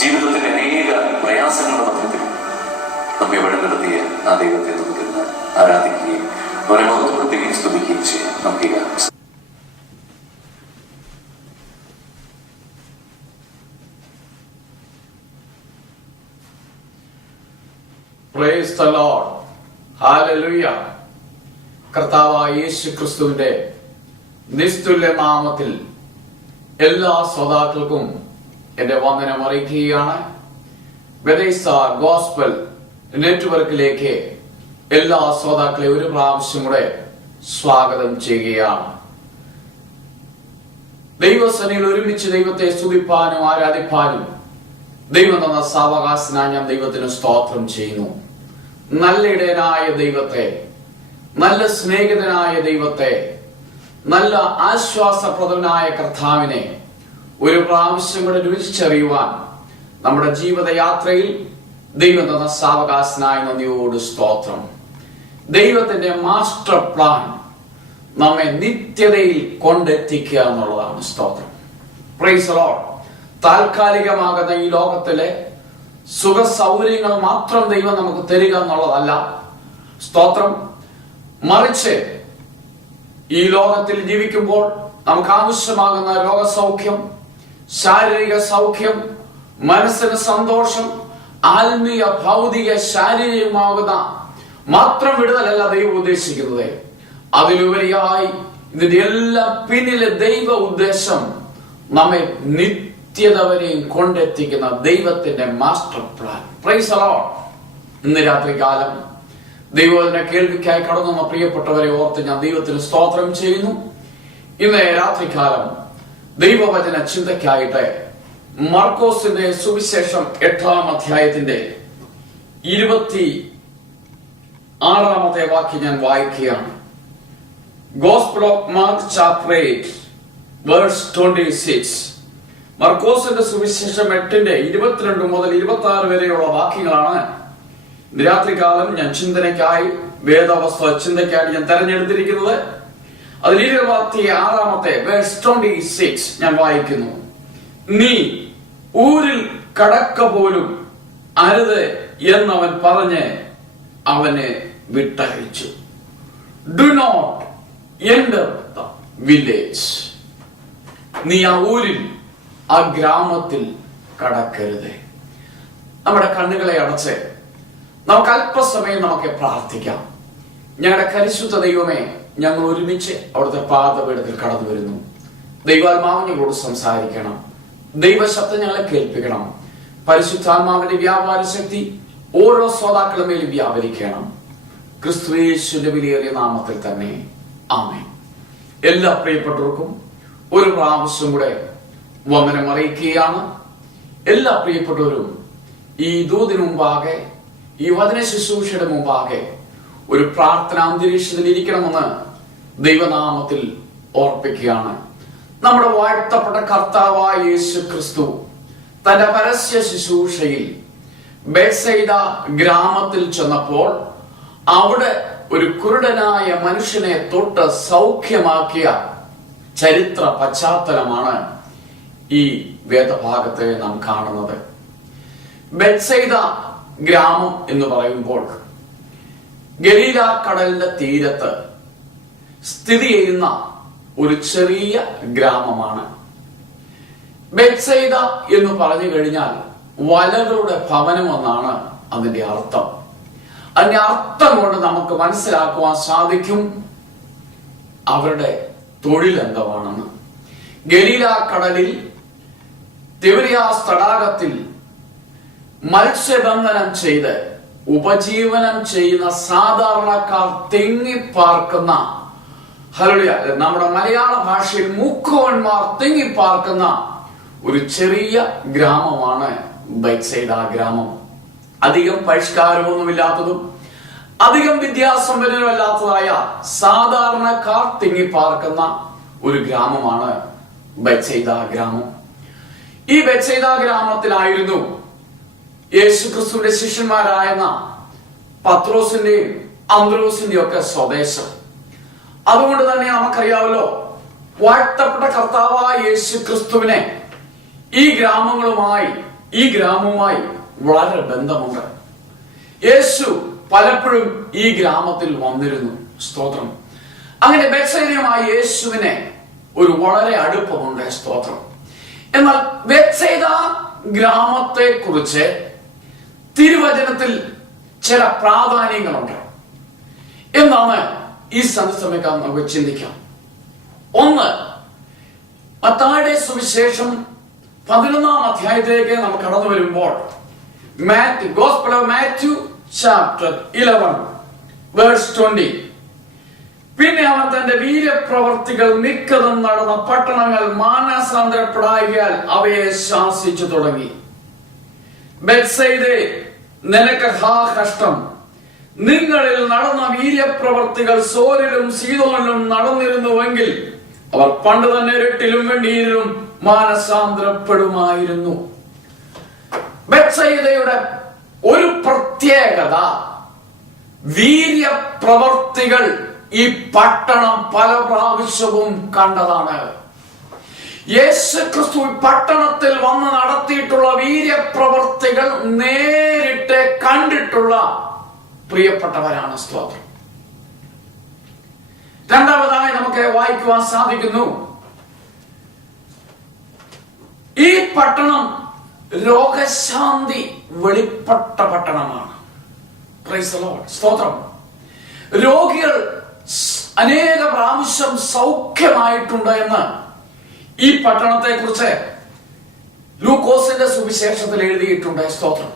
ജീവിതത്തിന്റെ അനേക പ്രയാസങ്ങളുടെ മധ്യത്തിൽ നമ്മെ വഴിനടത്തിയ ആ ദൈവത്തെ നമുക്ക് ആരാധിക്കുകയും അവരെ മഹത്വപ്പെടുത്തുകയും സ്തുതിക്കുകയും ചെയ്യാം. നമുക്ക് Praise the Lord. Hallelujah. കർത്താവായ യേശു ക്രിസ്തുവിന്റെ നിസ്തുല്യ നാമത്തിൽ എല്ലാ ശ്രോതാക്കൾക്കും എന്റെ വന്ദനം അറിയിക്കുകയാണ്. ബെഥേസ്ദ ഗോസ്പൽ നെറ്റ്വർക്കിലേക്ക് എല്ലാ ശ്രോതാക്കളെ ഒരു പ്രാവശ്യം കൂടെ സ്വാഗതം ചെയ്യുകയാണ്. ദൈവസന്നിധിയിൽ ഒരുമിച്ച് ദൈവത്തെ സ്തുതിപ്പാനും ആരാധിപ്പാനും ദൈവം തന്ന സാവകാശനായി ഞാൻ ദൈവത്തിന് സ്തോത്രം ചെയ്യുന്നു. നല്ല ഇടയനായ ദൈവത്തെ, നല്ല സ്നേഹിതനായ ദൈവത്തെ, നല്ല ആശ്വാസപ്രദനായ കർത്താവിനെ ഒരു പ്രാവശ്യം കൂടെ രുചിച്ചറിയുവാൻ നമ്മുടെ ജീവിതയാത്രയിൽ ദൈവം തന്ന സാവകാശനായ നന്ദിയോട് സ്തോത്രം. ദൈവത്തിന്റെ മാസ്റ്റർ പ്ലാൻ നമ്മെ നിത്യതയിൽ കൊണ്ടെത്തിക്കുക എന്നുള്ളതാണ്. സ്തോത്രം. Price the Lord. താൽക്കാലികമാകുന്ന ഈ ലോകത്തിലെ സുഖ സൗകര്യങ്ങൾ മാത്രം ദൈവം നമുക്ക് തരിക എന്നുള്ളതല്ല. സ്തോത്രം. മറിച്ച് ഈ ലോകത്തിൽ ജീവിക്കുമ്പോൾ നമുക്ക് ആവശ്യമാകുന്ന രോഗസൗഖ്യം, ശാരീരിക സൗഖ്യം, മനസ്സിന് സന്തോഷം, ആത്മീയ ഭൗതിക ശാരീരികമാകുന്ന മാത്രം വിടുതലല്ല ദൈവം ഉദ്ദേശിക്കുന്നത്. അതിലുപരിയായി ഇതിന്റെ എല്ലാം പിന്നിലെ ദൈവ ഉദ്ദേശം നമ്മെ നിത്യത വരെയും കൊണ്ടെത്തിക്കുന്ന ദൈവത്തിന്റെ master plan. Price the Lord. ഇന്ന് രാത്രികാലം ദൈവവചന കേൾവിക്കായി കടന്നു വന്ന പ്രിയപ്പെട്ടവരെ ഓർത്ത് ഞാൻ ദൈവത്തിന് സ്തോത്രം ചെയ്യുന്നു. ഇന്ന് രാത്രികാലം ദൈവവചന ചിന്തയ്ക്കായിട്ട് മർക്കോസിന്റെ സുവിശേഷം 8-ാം അധ്യായത്തിന്റെ 26-ാമത്തെ വാക്യം ഞാൻ വായിക്കുകയാണ്. Gospel of Mark chapter 8 verse 26. മർക്കോസിന്റെ സുവിശേഷം 8-ന്റെ 22 മുതൽ 26 വരെയുള്ള വാക്യങ്ങളാണ് രാത്രികാലം ഞാൻ ചിന്തനയ്ക്കായി, വേദവസ്തു ചിന്തയ്ക്കായി ഞാൻ തെരഞ്ഞെടുത്തിരിക്കുന്നത്. അതിൽ 26-ാമത്തെ verse 26 ഞാൻ വായിക്കുന്നു. നീ ഊരിൽ കടക്ക പോലും അരുത് എന്നവൻ പറഞ്ഞ് അവനെ വിട്ടയച്ചു. Do not enter the village. നീ ആ ഊരിൽ, ആ ഗ്രാമത്തിൽ കടക്കരുത്. നമ്മുടെ കണ്ണുകളെ അടച്ച് നമുക്ക് അല്പസമയം നമുക്ക് പ്രാർത്ഥിക്കാം. ഞങ്ങളുടെ പരിശുദ്ധ ദൈവമേ, ഞങ്ങൾ ഒരുമിച്ച് അവിടുത്തെ പാദപീഠത്തിൽ കടന്നു വരുന്നു. ദൈവാത്മാവിനോട് സംസാരിക്കണം. ദൈവശബ്ദം ഞങ്ങളെ കേൾപ്പിക്കണം. പരിശുദ്ധാത്മാവിന്റെ വ്യാപാര ശക്തി ഓരോ ശ്രോതാക്കളുടെ മേലും വ്യാപരിക്കണം. ക്രിസ്തുയേശുവിന്റെ വിലയേറിയ നാമത്തിൽ തന്നെ ആമേൻ. എല്ലാ പ്രിയപ്പെട്ടവർക്കും ഒരു പ്രാവശ്യം കൂടെ വന്ദനം അറിയിക്കുകയാണ്. എല്ലാ പ്രിയപ്പെട്ടവരും ഈ ദൂതിന് മുമ്പാകെ, ഈ വചന ശുശ്രൂഷയുടെ മുമ്പാകെ ഒരു പ്രാർത്ഥന അന്തരീക്ഷത്തിൽ ഇരിക്കണമെന്ന് ദൈവനാമത്തിൽ ഓർപ്പിക്കുകയാണ്. നമ്മുടെ വാഴ്ത്തപ്പെട്ട കർത്താവായ യേശു ക്രിസ്തു തന്റെ പരസ്യ ശുശ്രൂഷയിൽ ബേത്സയിദ ഗ്രാമത്തിൽ ചെന്നപ്പോൾ അവിടെ ഒരു കുരുടനായ മനുഷ്യനെ തൊട്ട് സൗഖ്യമാക്കിയ ചരിത്ര പശ്ചാത്തലമാണ് ഈ വേദഭാഗത്തെ നാം കാണുന്നത്. ബേത്സയിദ ഗ്രാമം എന്ന് പറയുമ്പോൾ ഗലീല കടലിന്റെ തീരത്ത് സ്ഥിതി ചെയ്യുന്ന ഒരു ചെറിയ ഗ്രാമമാണ്. ബേത്സയിദ എന്ന് പറഞ്ഞു കഴിഞ്ഞാൽ വലകളുടെ ഭവനം എന്നാണ് അതിന്റെ അർത്ഥം. അതിന്റെ അർത്ഥം കൊണ്ട് നമുക്ക് മനസ്സിലാക്കുവാൻ സാധിക്കും അവരുടെ തൊഴിൽ എന്താണെന്ന്. ഗലീല കടലിൽ തിബരിയാസ് തടാകത്തിൽ മത്സ്യബന്ധനം ചെയ്ത് ഉപജീവനം ചെയ്യുന്ന സാധാരണക്കാർ തിങ്ങിപ്പാർക്കുന്ന, നമ്മുടെ മലയാള ഭാഷയിൽ മുക്കുവന്മാർ തിങ്ങിപ്പാർക്കുന്ന ഒരു ചെറിയ ഗ്രാമമാണ് ബെത്സൈദ ഗ്രാമം. അധികം പരിഷ്കാരമൊന്നുമില്ലാത്തതും അധികം വിദ്യാസമ്പന്നരുമല്ലാത്തതായ സാധാരണക്കാർ തിങ്ങിപ്പാർക്കുന്ന ഒരു ഗ്രാമമാണ് ബെത്സൈദ ഗ്രാമം. ഈ ബെത്സൈദ ഗ്രാമത്തിലായിരുന്നു യേശുക്രിസ്തുവിന്റെ ശിഷ്യന്മാരായിരുന്ന പത്രോസിന്റെയും അന്ത്രോസിന്റെയും ഒക്കെ സ്വദേശം. അതുകൊണ്ട് തന്നെ നമുക്കറിയാമല്ലോ, വാഴ്ത്തപ്പെട്ട കർത്താവായ യേശുക്രിസ്തുവിനെ ഈ ഗ്രാമവുമായി വളരെ ബന്ധമുണ്ട്. യേശു പലപ്പോഴും ഈ ഗ്രാമത്തിൽ വന്നിരുന്നു. സ്തോത്രം. അങ്ങനെ ബെത്സൈദയുമായി യേശുവിനെ ഒരു വളരെ അടുപ്പമുണ്ട്. സ്തോത്രം. എന്നാൽ ബെത്സൈദ ഗ്രാമത്തെ കുറിച്ച് തിരുവചനത്തിൽ ചില പ്രാധാന്യങ്ങളുണ്ട്. എന്നാണ് ഈ സമയത്ത് നമുക്ക് ചിന്തിക്കാം. ഒന്ന്, മത്തായിയുടെ സുവിശേഷം 11-ാം അധ്യായത്തിലേക്ക് നമ്മൾ കടന്നു വരുമ്പോൾ, Gospel of Matthew chapter 11 verse 20, പിന്നെ അവൻ തന്റെ വീര്യപ്രവർത്തികൾ മിക്കതും നടന്ന പട്ടണങ്ങൾ മാനസാന്തരപ്പെടായികയാൽ അവയെ ശാസിച്ചു തുടങ്ങി. ബെത്സൈദേ, നിനക്ക് ഹാ കഷ്ടം! നിങ്ങളിൽ നടന്ന വീര്യപ്രവർത്തികൾ സോരിലും സീദോനിലും നടന്നിരുന്നുവെങ്കിൽ അവർ പണ്ട് തന്നെ ഇരുട്ടിലും വെണ്ണീരിലും മാനസാന്തരപ്പെടുമായിരുന്നു. ബെത്സൈദയുടെ ഒരു പ്രത്യേകത, വീര്യപ്രവർത്തികൾ ഈ പട്ടണം പല പ്രാവശ്യവും കണ്ടതാണ്. യേശുക്രിസ്തു പട്ടണത്തിൽ വന്ന് നടത്തിയിട്ടുള്ള വീര്യപ്രവർത്തികൾ നേരിട്ട് കണ്ടിട്ടുള്ള പ്രിയപ്പെട്ടവരാണ്. സ്തോത്രം. രണ്ടാമതായി നമുക്ക് വായിക്കുവാൻ സാധിക്കുന്നു, ഈ പട്ടണം രോഗശാന്തി വെളിപ്പെട്ട പട്ടണമാണ്. Price the Lord. സ്തോത്രം. രോഗികൾ അനേക പ്രാവശ്യം സൗഖ്യമായിട്ടുണ്ട് എന്ന് ഈ പട്ടണത്തെ കുറിച്ച് ലൂക്കോസിന്റെ സുവിശേഷത്തിൽ എഴുതിയിട്ടുണ്ട്. സ്തോത്രം.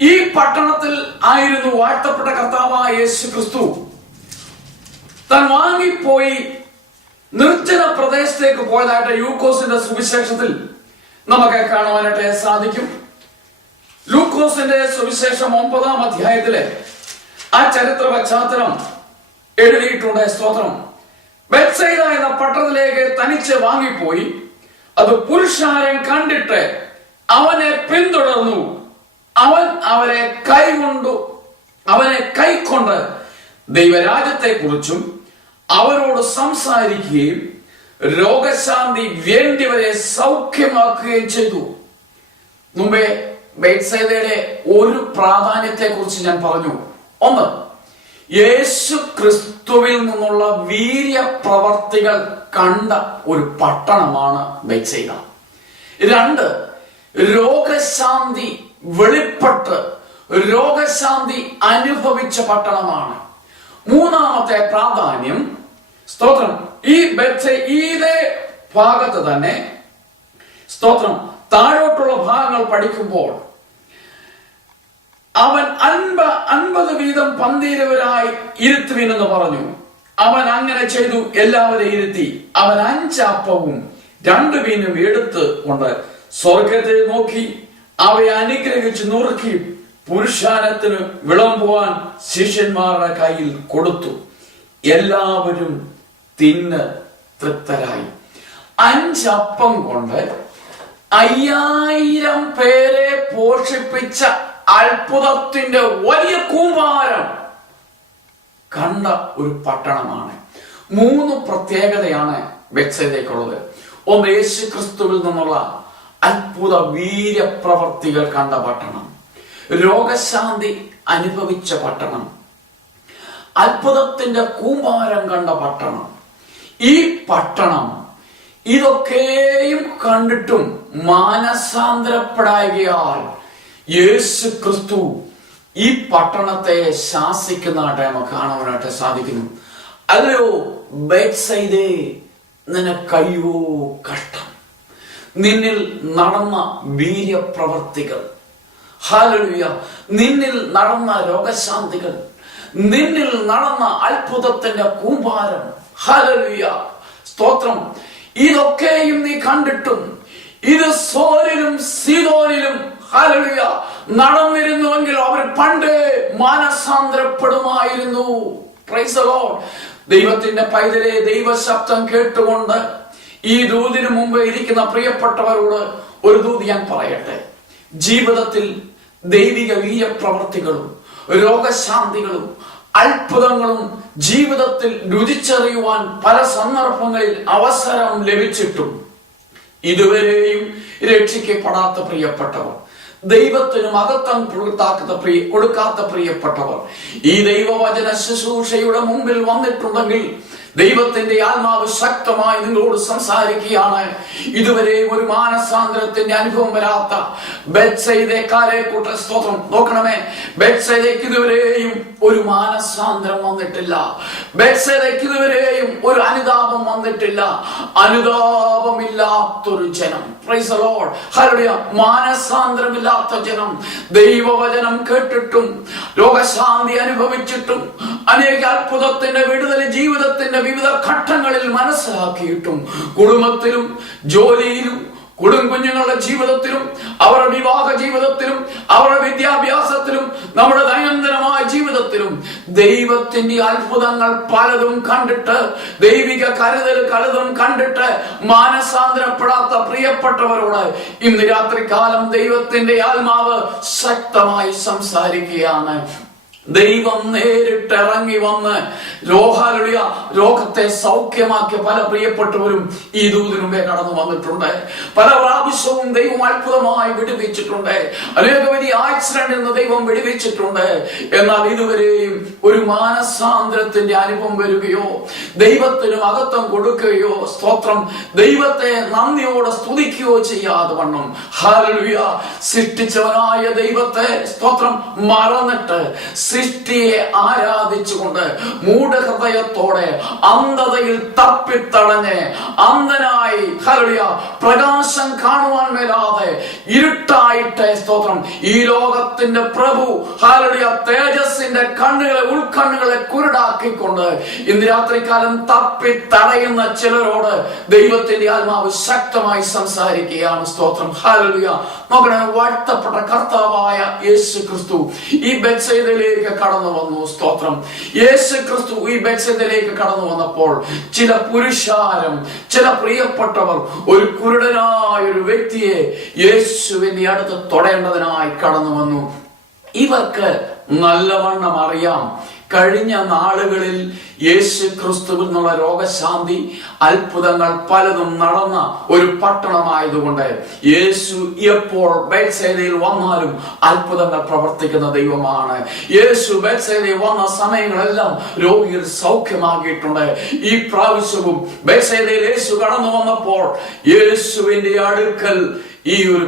ഈ പട്ടണത്തിൽ ആയിരുന്നു വാഴ്ത്തപ്പെട്ട കർത്താവായ യേശുക്രിസ്തു താൻ വാങ്ങിപ്പോയി നിർജ്ജന പ്രദേശത്തേക്ക് പോയതായിട്ട് ലൂക്കോസിന്റെ സുവിശേഷത്തിൽ നമുക്ക് കാണുവാനായിട്ട് സാധിക്കും. ലൂക്കോസിന്റെ സുവിശേഷം 9-ാം അധ്യായത്തിലെ ആ ചരിത്ര പശ്ചാത്തലം എഴുതിയിട്ടുണ്ട്. സ്തോത്രം. ബെത്സൈദ എന്ന പട്ടണത്തിലേക്ക് തനിച്ച് വാങ്ങിപ്പോയി. അത് പുരുഷാരം കണ്ടിട്ട് അവനെ പിന്തുടർന്നു. അവൻ അവനെ കൈക്കൊണ്ട് ദൈവരാജ്യത്തെ കുറിച്ചും അവരോട് സംസാരിക്കുകയും രോഗശാന്തി വേണ്ടിവരെ സൗഖ്യമാക്കുകയും ചെയ്തു. മുമ്പേ ബെത്സൈദയുടെ ഒരു പ്രാധാന്യത്തെ കുറിച്ച് ഞാൻ പറഞ്ഞു. ഒന്ന്, യേശു ക്രിസ്തുവിൽ നിന്നുള്ള വീര്യപ്രവർത്തികൾ കണ്ട ഒരു പട്ടണമാണ് ബെത്സൈദ. രണ്ട്, രോഗശാന്തി വെളിപ്പെട്ട് രോഗശാന്തി അനുഭവിച്ച പട്ടണമാണ്. മൂന്നാമത്തെ പ്രാധാന്യം, സ്തോത്രം, ഈ ബെത്സൈദയുടെ ഭാഗത്ത് തന്നെ, സ്തോത്രം, താഴോട്ടുള്ള ഭാഗങ്ങൾ പഠിക്കുമ്പോൾ അവൻ 50 വീതം പന്തിരുവരായി ഇരുത്തുവിനെന്ന് പറഞ്ഞു. അവൻ അങ്ങനെ ചെയ്തു. എല്ലാവരെയും ഇരുത്തി. അവൻ 5 അപ്പവും 2 മീനും എടുത്ത് കൊണ്ട് സ്വർഗത്തെ നോക്കി അവയെ അനുഗ്രഹിച്ച് നുറുക്കി പുരുഷാരത്തിന് വിളമ്പുവാൻ ശിഷ്യന്മാരുടെ കയ്യിൽ കൊടുത്തു. എല്ലാവരും തിന്ന് തൃപ്തരായി. 5 അപ്പം കൊണ്ട് 5000 പേരെ പോഷിപ്പിച്ച അത്ഭുതത്തിന്റെ വലിയ കൂമ്പാരം കണ്ട ഒരു പട്ടണമാണ്. 3 പ്രത്യേകതയാണ് ബെത്സൈദയ്ക്കുള്ളത്. ഒന്ന്, യേശു ക്രിസ്തുവിൽ നിന്നുള്ള അത്ഭുത വീര്യപ്രവർത്തികൾ കണ്ട പട്ടണം, രോഗശാന്തി അനുഭവിച്ച പട്ടണം, അത്ഭുതത്തിന്റെ കൂമ്പാരം കണ്ട പട്ടണം. ഈ പട്ടണം ഇതൊക്കെയും കണ്ടിട്ടും മാനസാന്തരപ്പെടായികയാൽ യേശു ക്രിസ്തു ഈ പട്ടണത്തെ ശാസിക്കുന്നതായിട്ട് നമുക്ക് കാണുവാനായിട്ട് സാധിക്കുന്നു. അല്ലയോ ബെത്സൈദേ, നിനക്കയ്യോ കഷ്ടം! നിന്നിൽ നടന്ന വീര്യപ്രവർത്തികൾ, ഹല്ലേലൂയ, നിന്നിൽ നടന്ന രോഗശാന്തികൾ, നിന്നിൽ നടന്ന അത്ഭുതത്തിന്റെ കൂമ്പാരം, ഹല്ലേലൂയ, സ്തോത്രം, ഇതൊക്കെയും നീ കണ്ടിട്ടും ഇത് സോരിലും സീദോനിലും, ഹല്ലേലൂയ, നടന്നിരുന്നുവെങ്കിൽ അവർ പണ്ടേ മാനസാന്തരപ്പെടുമായിരുന്നു. Price the Lord. ദൈവത്തിന്റെ പൈതലെ, ദൈവശബ്ദം കേട്ടുകൊണ്ട് ഈ ദൂതിനു മുമ്പ് ഇരിക്കുന്ന പ്രിയപ്പെട്ടവരോട് ഒരു ദൂത് ഞാൻ പറയട്ടെ. ജീവിതത്തിൽ ദൈവിക വീര്യപ്രവർത്തികളും രോഗശാന്തികളും അത്ഭുതങ്ങളും ജീവിതത്തിൽ രുചിച്ചറിയുവാൻ പല സന്ദർഭങ്ങളിൽ അവസരം ലഭിച്ചിട്ടും ഇതുവരെയും രക്ഷിക്കപ്പെടാത്ത പ്രിയപ്പെട്ടവർ, ദൈവത്തിന് മഹത്വം കൊടുക്കാത്ത പ്രിയപ്പെട്ടവർ, ഈ ദൈവവചന ശുശ്രൂഷയുടെ മുമ്പിൽ വന്നിട്ടുണ്ടെങ്കിൽ ദൈവത്തിന്റെ ആത്മാവ് ശക്തമായി നിങ്ങളോട് സംസാരിക്കുകയാണ്. ഇതുവരെ ഒരു മാനസാന്തരത്തിന്റെ അനുഭവം വരാത്ത ബേത്സയിദക്കാരെ കൂട്ട സ്തോത്രം നോക്കണമേ. ബേത്സയിദയ്ക്ക് ഇതുവരെയും ഒരു മാനസാന്തരം വന്നിട്ടില്ല. ബേത്സയിദയ്ക്ക് ഇതുവരെയും ഒരു അനുതാപം വന്നിട്ടില്ല. അനുതാപമില്ലാത്തൊരു ജനം, പ്രൈസ് ദി ലോർഡ്, ഹല്ലേലൂയ, മാനസാന്തരമില്ലാത്ത ജനം, ദൈവവചനം കേട്ടിട്ടും രോഗശാന്തി അനുഭവിച്ചിട്ടും അനേക അത്ഭുതത്തിന്റെ വിടുതൽ ജീവിതത്തിന്റെ വിവിധ ഘട്ടങ്ങളിൽ മനസ്സിലാക്കിയിട്ടും കുടുംബത്തിലും ജോലിയിലും കുടുംബങ്ങളുടെ ജീവിതത്തിലും അവരുടെ വിവാഹ ജീവിതത്തിലും അവരുടെ വിദ്യാഭ്യാസത്തിലും നമ്മുടെ ദൈനംദിനമായ ജീവിതത്തിലും ദൈവത്തിന്റെ അത്ഭുതങ്ങൾ പലതും കണ്ടിട്ട്, ദൈവിക കരുതൽ പലതും കണ്ടിട്ട് മാനസാന്തരപ്പെടാത്ത പ്രിയപ്പെട്ടവരോട് ഇന്ന് രാത്രികാലം ദൈവത്തിന്റെ ആത്മാവ് ശക്തമായി സംസാരിക്കുകയാണ്. ദൈവം നേരിട്ടിറങ്ങി വന്ന് രോഗത്തെ സൗഖ്യമാക്കിയ പല പ്രിയപ്പെട്ടവരും ഈ ദൂതിനു മുമ്പേ കടന്നു വന്നിട്ടുണ്ട്. പല പ്രാവശ്യവും ദൈവം അത്ഭുതമായി വിടുവിച്ചിട്ടുണ്ട്. അനേക വലിയ ആക്സിഡന്റിൽ നിന്ന് ദൈവം വിടുവിച്ചിട്ടുണ്ട്. എന്നാൽ ഇതുവരെയും ഒരു മാനസാന്തരത്തിന്റെ അനുഭവം വരികയോ ദൈവത്തിന് മഹത്വം കൊടുക്കുകയോ സ്തോത്രം ദൈവത്തെ നന്ദിയോടെ സ്തുതിക്കുകയോ ചെയ്യാതെ വണ്ണം, ഹല്ലേലൂയ, സൃഷ്ടിച്ചവനായ ദൈവത്തെ സ്തോത്രം മറന്നിട്ട് സൃഷ്ടിയെ ആരാധിച്ചുകൊണ്ട് മൂഢഹൃദയത്തോടെ അന്ധതയിൽ തപ്പിത്തടഞ്ഞ് അന്ധനായി, ഹല്ലേലൂയ, പ്രകാശം കാണുവാൻ മേലാതെ ഇരുട്ടായിട്ട് സ്തോത്രം ഈ ലോകത്തിന്റെ പ്രഭു, ഹല്ലേലൂയ, തേജസ്സിന്റെ ഉൾക്കണ്ണുകളെ കുരുടാക്കിക്കൊണ്ട് ഇന്ന് രാത്രികാലം തപ്പിത്തടയുന്ന ചിലരോട് ദൈവത്തിന്റെ ആത്മാവ് ശക്തമായി സംസാരിക്കുകയാണ്. സ്തോത്രം, ഹല്ലേലൂയ. നോക്കണേ, വാഴ്ത്തപ്പെട്ട കർത്താവായ യേശു ക്രിസ്തു ഈ ബേത്സയിദയിലേക്ക് കടന്നു വന്നു. സ്തോത്രം, യേശു ക്രിസ്തു ഈ ബേത്സയിദയിലേക്ക് കടന്നു വന്നപ്പോൾ ചില പുരുഷാരം, ചില പ്രിയപ്പെട്ടവർ ഒരു കുരുടനായ ഒരു വ്യക്തിയെ യേശുവിന്റെ അടുത്ത് തൊടേണ്ടതിനായി കടന്നു വന്നു. ഇവർക്ക് നല്ലവണ്ണം അറിയാം കഴിഞ്ഞ നാളുകളിൽ യേശു ക്രിസ്തുവിൽ നിന്നുള്ള രോഗശാന്തി അത്ഭുതങ്ങൾ പലതും നടന്ന ഒരു പട്ടണമായതുകൊണ്ട് യേശു എപ്പോൾ ബേത്സയിദയിൽ വന്നാലും അത്ഭുതങ്ങൾ പ്രവർത്തിക്കുന്ന ദൈവമാണ്. യേശു ബേത്സയിദയിൽ വന്ന സമയങ്ങളെല്ലാം രോഗികൾ സൗഖ്യമാക്കിയിട്ടുണ്ട്. ഈ പ്രാവശ്യവും ബേത്സയിദയിൽ യേശു കടന്നു വന്നപ്പോൾ യേശുവിന്റെ അടുക്കൽ ഈ ഒരു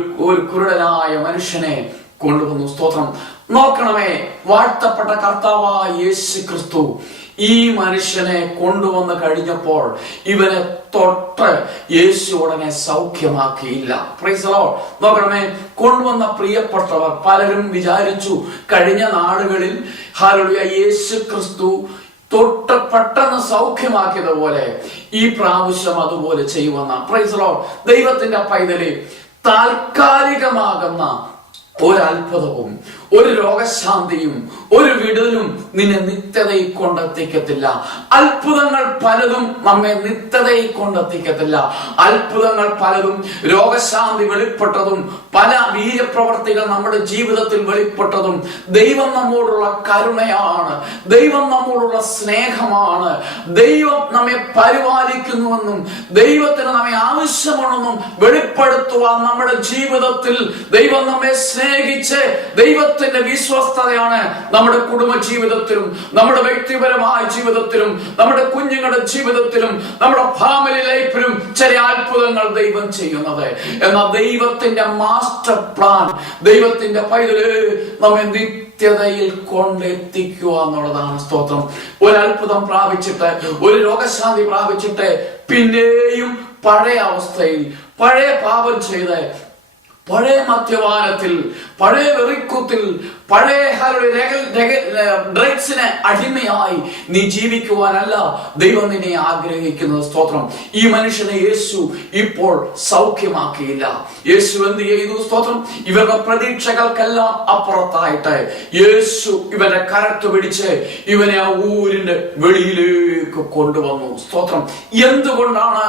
കുരുടനായ മനുഷ്യനെ കൊണ്ടുവന്നു. സ്തോത്രം, നോക്കണമേ, വാഴ്ത്തപ്പെട്ട കർത്താവായ യേശു ക്രിസ്തു ഈ മനുഷ്യനെ കൊണ്ടുവന്ന് കഴിഞ്ഞപ്പോൾ ഇവനെ തൊട്ട് യേശു ഉടനെ സൗഖ്യമാക്കിയില്ല. Praise the lord. നോക്കണമേ, കൊണ്ടുവന്ന പ്രിയപ്പെട്ടവർ പലരും വിചാരിച്ചു കഴിഞ്ഞ നാളുകളിൽ, ഹല്ലേലൂയ, യേശു ക്രിസ്തു തൊട്ട് പെട്ടെന്ന് സൗഖ്യമാക്കിയതുപോലെ ഈ പ്രാവശ്യം അതുപോലെ ചെയ്യുമെന്ന. Price the Lord. ദൈവത്തിന്റെ പൈതലെ, താൽക്കാലികമാകുന്ന ഒരത്ഭുതവും ഒരു രോഗശാന്തിയും ഒരു വിടുതലും നിന്നെ നിത്യതയിൽ കൊണ്ടെത്തിക്കത്തില്ല. അത്ഭുതങ്ങൾ പലതും നമ്മെ നിത്യതയിൽ കൊണ്ടെത്തിക്കത്തില്ല. അത്ഭുതങ്ങൾ പലതും, രോഗശാന്തി വെളിപ്പെട്ടതും പല വീര്യപ്രവർത്തികൾ നമ്മുടെ ജീവിതത്തിൽ വെളിപ്പെട്ടതും ദൈവം നമ്മോടുള്ള കരുണയാണ്, ദൈവം നമ്മോടുള്ള സ്നേഹമാണ്, ദൈവം നമ്മെ പരിപാലിക്കുന്നുവെന്നും ദൈവത്തിന് നമ്മെ ആവശ്യമാണെന്നും വെളിപ്പെടുത്തുവാൻ നമ്മുടെ ജീവിതത്തിൽ ദൈവം നമ്മെ സ്നേഹിച്ച് ദൈവത്തിന്റെ വിശ്വസ്തതയാണ് നമ്മുടെ കുടുംബ ജീവിതത്തിലും നമ്മുടെ വ്യക്തിപരമായ ജീവിതത്തിലും നമ്മുടെ കുഞ്ഞുങ്ങളുടെ ജീവിതത്തിലും നമ്മുടെ ഫാമിലി ലൈഫിലും ചില അത്ഭുതങ്ങൾ ദൈവം ചെയ്യുന്നത്. എന്നാൽ ദൈവത്തിന്റെ മാസ്റ്റർ പ്ലാൻ, ദൈവത്തിന്റെ പൈതല് നമ്മെ നിത്യതയിൽ കൊണ്ടെത്തിക്കുക എന്നുള്ളതാണ്. സ്തോത്രം. ഒരു അത്ഭുതം പ്രാപിച്ചിട്ട്, ഒരു രോഗശാന്തി പ്രാപിച്ചിട്ട് പിന്നെയും പഴയ അവസ്ഥയിൽ പഴയ പാപം ചെയ്ത്, പഴയ മദ്യപാനത്തിൽ, പഴയ വെറിക്കുത്തിൽ, പഴയ ഡ്രഗ്സിന് അടിമയായി നീ ജീവിക്കുവാനല്ല ദൈവം നിന്നെ ആഗ്രഹിക്കുന്നത്. സ്തോത്രം. ഈ മനുഷ്യനെ യേശു ഇപ്പോൾ സൗഖ്യമാക്കിയില്ല. യേശു എന്ത് ചെയ്തു? സ്തോത്രം. ഇവരുടെ പ്രതീക്ഷകൾക്കെല്ലാം അപ്പുറത്തായിട്ട് യേശു ഇവന്റെ കരട്ട് പിടിച്ച് ഇവനെ ആ ഊരിന്റെ വെളിയിലേക്ക് കൊണ്ടുവന്നു. സ്തോത്രം. എന്തുകൊണ്ടാണ്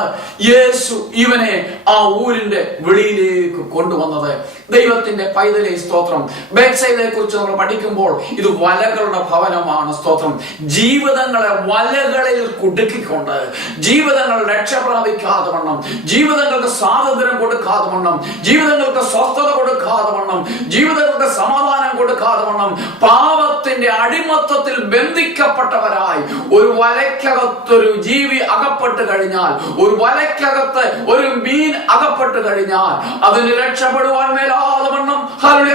യേശു ഇവനെ ആ ഊരിന്റെ വെളിയിലേക്ക് കൊണ്ടുവന്നത്? ദൈവത്തിന്റെ പൈതലെ സ്തോത്രം. ബേത്സയിദയെ കുറിച്ച് നമ്മൾ പഠിക്കുമ്പോൾ ഇത് വലകളുടെ ഭവനമാണ്. സ്തോത്രം. ജീവിതങ്ങളെ വലകളിൽ കുടുക്കിക്കൊണ്ട്, ജീവിതങ്ങൾ രക്ഷപ്രാപിക്കാതെ വണ്ണം, ജീവിതങ്ങൾക്ക് സ്വാതന്ത്ര്യം കൊടുക്കാതെ വണ്ണം, ജീവിതങ്ങൾക്ക് സ്വസ്ഥത കൊടുക്കാതെ വണ്ണം, ജീവിതങ്ങൾക്ക് സമാധാനം കൊടുക്കാതെ വണ്ണം പാപത്തിന്റെ അടിമത്തത്തിൽ ബന്ധിക്കപ്പെട്ടവരായി ഒരു വലയ്ക്കകത്തൊരു ജീവി അകപ്പെട്ട് കഴിഞ്ഞാൽ, ഒരു വലയ്ക്കകത്ത് ഒരു മീൻ അകപ്പെട്ട് കഴിഞ്ഞാൽ അതിന് രക്ഷപ്പെടുവാൻ മേലാതെ വണ്ണം